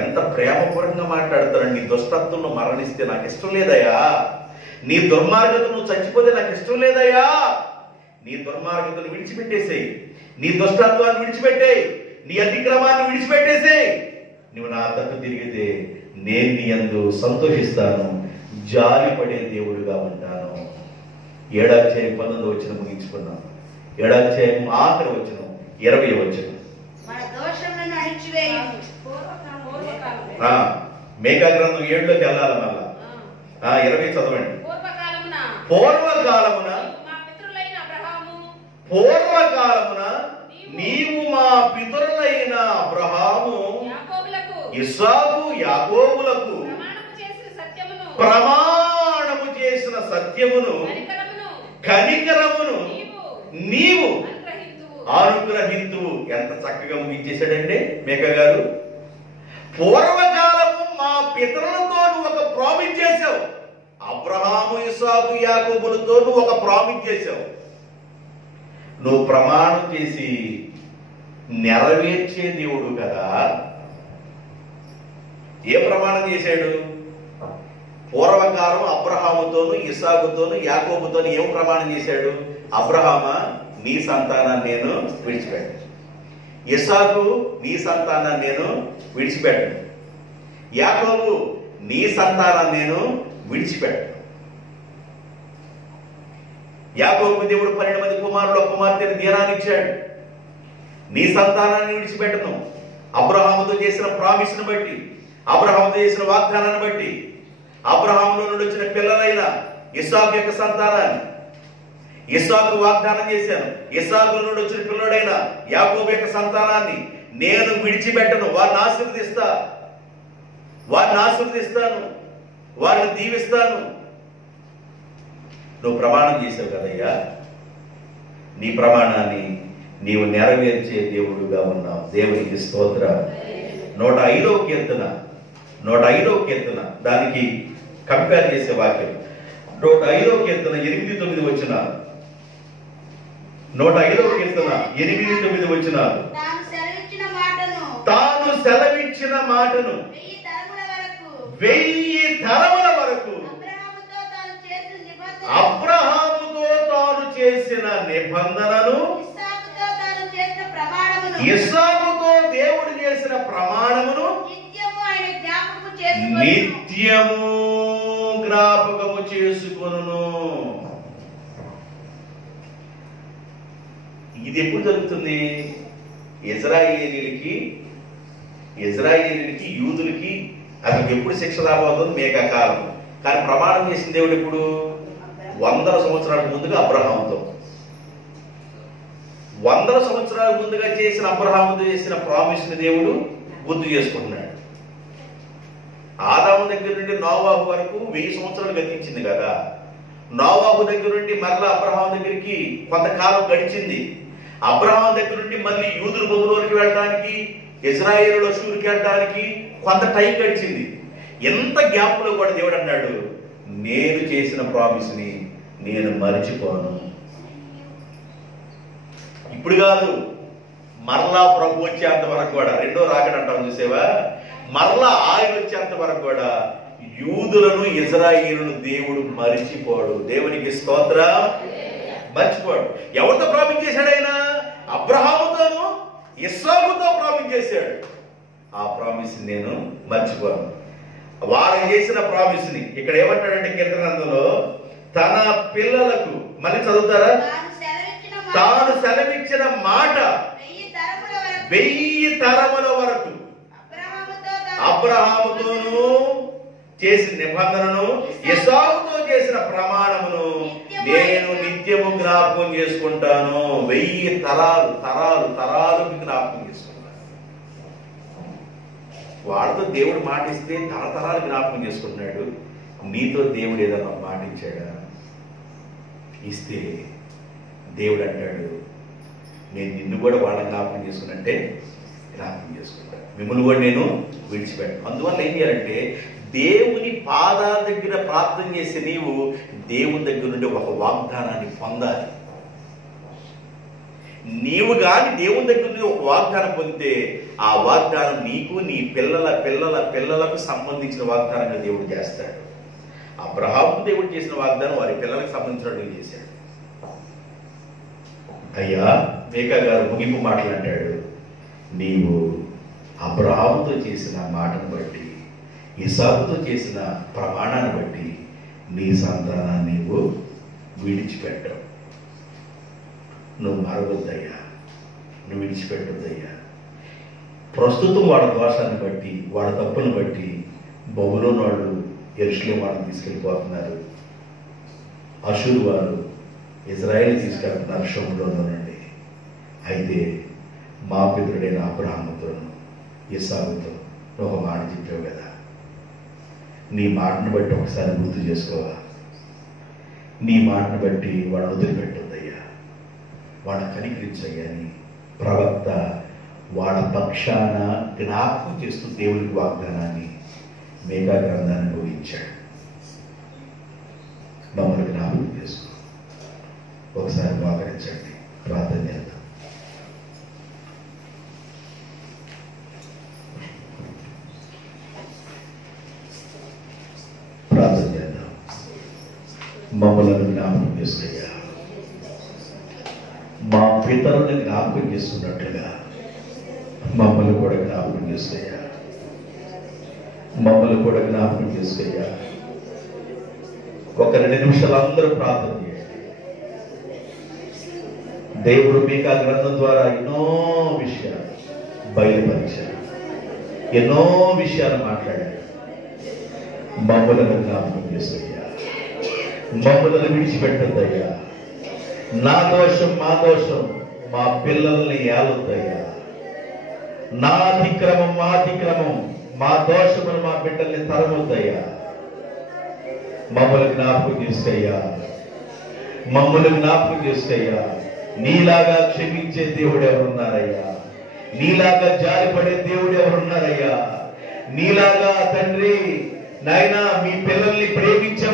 ఎంత ప్రేమపూర్వకంగా మాట్లాడతాడు. నీ దుష్టత్వంలో మరణిస్తే నాకు ఇష్టం లేదయ్యా. నీ దుర్మార్గతను చచ్చిపోతే నాకు ఇష్టం లేదయ్యా. నీ దుర్మార్గతను విడిచిపెట్టేసేయి, నీ దుష్టత్వాన్ని విడిచిపెట్టేయి, నీ అతిక్రమాన్ని విడిచిపెట్టేసేయి. నువ్వు నా తట్టు తిరిగితే నేను నీ యందు సంతోషిస్తాను, జాలి పడే దేవుడుగా ఉంటాను. 7వ అధ్యాయం 19వ వచనం ముగించుకున్నాం. 7వ అధ్యాయం ఆఖరి వచనం 20వ వచనం. మేకా గ్రంథం 7లోకి వెళ్ళాలి. మళ్ళా 20 చదవండి. పూర్వకాలమున నీవు మా పితరులైన అబ్రహాము, ఇస్సాకు, యాకోబులకు ప్రమాణము చేసిన సత్యమును, కనికరమును నీవు అనుగ్రహింతువు. ఎంత చక్కగా ముగించేశాడండి మేకా గారు. పూర్వకాలము మా పితరులతో నువ్వు ఒక ప్రామిస్ చేశావు. అబ్రహాము, ఇస్సాకు, యాకోబులతో నువ్వు ఒక ప్రామిస్ చేశావు. నువ్వు ప్రమాణం చేసి నెరవేర్చే దేవుడు కదా. ఏ ప్రమాణం చేశాడు? పూర్వకాలం అబ్రహాముతోను, ఇస్సాకుతోను, యాకోబుతోను ఏం ప్రమాణం చేశాడు? అబ్రహామా, నీ సంతానాన్ని నేను విడిచిపెట్టాను. ఇస్సాకు, నీ సంతానాన్ని నేను విడిచిపెట్టాను. యాకోబు, నీ సంతానాన్ని నేను విడిచిపెట్టాను. యాకోబు దేవుడు 12 మంది కుమారులు, కుమార్తెను దీనాన్ని ఇచ్చాడు. నీ సంతానాన్ని విడిచిపెట్టను. అబ్రహాముతో చేసిన ప్రామిస్ ను బట్టి, అబ్రహాముతో చేసిన వాగ్దానాన్ని బట్టి, అబ్రహాములో నుండి వచ్చిన పిల్లలైన ఇస్సాకు యొక్క సంతానాన్ని, ఇస్సాకు వాగ్దానం చేశాను. ఇస్సాకు నుండి వచ్చిన పిల్లడైన యాకోబు యొక్క సంతానాన్ని నేను విడిచిపెట్టను. వారిని ఆశీర్వదిస్తాను, వారిని దీవిస్తాను. నువ్వు ప్రమాణం చేసావు కదయ్యా. నీ ప్రమాణాన్ని నీవు నెరవేర్చే దేవుడుగా ఉన్నావు. దేవునికి స్తోత్ర. 105వ కీర్తన దానికి కంపేర్ చేసే వాక్యం. 105వ కీర్తన 8-9 వచనాలు. 105వ కీర్తన 8-9 వచనాలు. తాను సెలవిచ్చిన మాటను 1000 తరముల వరకు అబ్రహాముతో తాను చేసిన నిబంధనను, ఇస్సాకుతో దేవుడు చేసిన ప్రమాణమును నిత్యము జ్ఞాపకము చేసుకొనును. ఇది ఎప్పుడు జరుగుతుంది? ఇజ్రాయేలీలకి, యూదులకి అసలు ఎప్పుడు శిక్ష రాబోతుంది? మేకా కాలం. కానీ ప్రమాణం చేసిన దేవుడు ఎప్పుడు? 100 సంవత్సరాల ముందుగా అబ్రహాముతో. 100 సంవత్సరాల ముందుగా చేసిన అబ్రహాముతో చేసిన ప్రామిస్ ని దేవుడు గుర్తు చేసుకుంటున్నాడు. ఆదాము దగ్గర నుండి నోవాహు వరకు 1000 సంవత్సరాలు గతించింది కదా. నోవాహు దగ్గర నుండి మరలా అబ్రహాం దగ్గరికి కొంతకాలం గడిచింది. అబ్రహాం దగ్గర నుండి మళ్ళీ యూదుల బబులోనికి వెళ్ళడానికి, ఇజ్రాయేలు అషూరుకి వెళ్ళడానికి కొంత టైం గడిచింది. ఎంత గ్యాప్ లో కూడా దేవుడు అన్నాడు, నేను చేసిన ప్రామిస్ ని నేను మర్చిపోను. ఇప్పుడు కాదు, మరలా ప్రభు వచ్చేంత వరకు కూడా, రెండో రాకడ అంటాం చూసేవా, మరలా ఆయన వచ్చేంత వరకు కూడా యూదులను ఇజ్రాయేలును దేవుడు మరిచిపోడు. దేవునికి స్తోత్రం. మర్చిపోడు. ఎవరితో ప్రామిస్ చేశాడు ఆయన? అబ్రహాముతోను ఇస్సాకుతో ప్రామిస్ చేశాడు. ఆ ప్రామిస్ నేను మర్చిపోను. వారు చేసిన ప్రామిస్ ని ఇక్కడ ఏమంటాడంటే కీర్తన గ్రంథంలో, తన పిల్లలకు, మళ్ళీ చదువుతారా, తాను సెలవిచ్చిన మాట 1000 తరముల వరకు అబ్రహాముతోను చేసిన నిబంధనను, ఇస్సాకుతో చేసిన ప్రమాణమును నేను నిత్యము జ్ఞాపకం చేసుకుంటాను. 1000 తరాలు జ్ఞాపకం చేసుకుంటాను. వాడితో దేవుడు మాట ఇస్తే తరతరాలు జ్ఞాపకం చేసుకుంటున్నాడు. నీతో దేవుడు ఏదన్నా మాట ఇచ్చాడా? ఇస్తే దేవుడు అంటాడు, నేను నిన్ను కూడా వాళ్ళ జ్ఞాపకం చేసుకున్నట్టే జ్ఞాపకం చేసుకుంటాను, మిమ్మల్ని కూడా నేను విడిచిపెట్టాను. అందువల్ల ఏం చేయాలంటే, దేవుని పాదాల దగ్గర ప్రార్థన చేసి నీవు దేవుని దగ్గర నుండి ఒక వాగ్దానాన్ని పొందాలి. నీవు గాని దేవుని దగ్గర నుండి ఒక వాగ్దానం పొందితే ఆ వాగ్దానం నీకు, నీ పిల్లల పిల్లల పిల్లలకు సంబంధించిన వాగ్దానంగా దేవుడు చేస్తాడు. అబ్రహాము దేవుడు చేసిన వాగ్దానం వారి పిల్లలకు సంబంధించినట్టు చేశాడు. అయ్యా, మేకా గారు ముగింపు మాట్లాడాడు, నీవు అబ్రహాముతో చేసిన మాటను బట్టి, ఇస్సాకుతో చేసిన ప్రమాణాన్ని బట్టి నీ సంతానాన్ని నీవు విడిచిపెట్టవు. నువ్వు మరవద్దయ్యా, నువ్వు విడిచిపెట్టొద్దయ్యా. ప్రస్తుతం వాడి దోషాన్ని బట్టి, వాడి తప్పును బట్టి బబులోను వాళ్ళు యెరూషలేము వాళ్ళని తీసుకెళ్ళిపోతున్నారు. అషూరు వారు ఇజ్రాయేల్ తీసుకెళ్తున్నారు షోమ్రోనులోనండి. అయితే మా పితరుడైన అబ్రహాముతోను ఇస్సాకుతో ఒక మాట చెప్పావు కదా, నీ మాటను బట్టి ఒకసారి గుర్తు చేసుకోవా. నీ మాటను బట్టి వాడు వదిలిపెట్టొద్దయ్యా, వాడు కనికరించయ్యా అని ప్రవక్త వాళ్ళ పక్షాన జ్ఞాపకం చేస్తూ దేవునికి వాగ్దానాన్ని, మేకా గ్రంథాన్ని బోధించాడు. మమ్మల్ని జ్ఞాపకం చేసుకో. ఒకసారి మోకరించండి, ప్రార్థన చేద్దాం. ప్రార్థన చేద్దాం. మమ్మల్ని జ్ఞాపకం చేసుకయ్యా, మా పితరులను జ్ఞాపకం చేసుకున్నట్లుగా మమ్మల్ని కూడా జ్ఞాపకం చేసుకయ్యా, మమ్మల్ని కూడా జ్ఞాపకం చేసుకయ్యా. ఒక 2 నిమిషాలు అందరూ ప్రార్థన చేయండి. దేవుడు మీకా గ్రంథం ద్వారా ఎన్నో విషయాలు బయలుపరిచాడు, ఎన్నో విషయాలు మాట్లాడాడు. మమ్మల్ని జ్ఞాపకం చేసుకయ్యా, మమ్మల్ని విడిచిపెట్టద్దయ్యా. నా దోషం, మా దోషం మా పిల్లల్ని ఏలొద్దయ్యా. నా అతిక్రమం, మా అతిక్రమం, మా దోషమును మా బిడ్డల్ని తరమొద్దయ్యా. మమ్మల్ని జ్ఞాపకం చేసుకయ్యా, మమ్మల్ని జ్ఞాపకం చేసుకయ్యా. నీలాగా క్షమించే దేవుడు ఎవరున్నారయ్యా? నీలాగా జారిపడే దేవుడు ఎవరున్నారయ్యా? నీలాగా తండ్రి నాయనా మీ పిల్లల్ని ప్రేమించే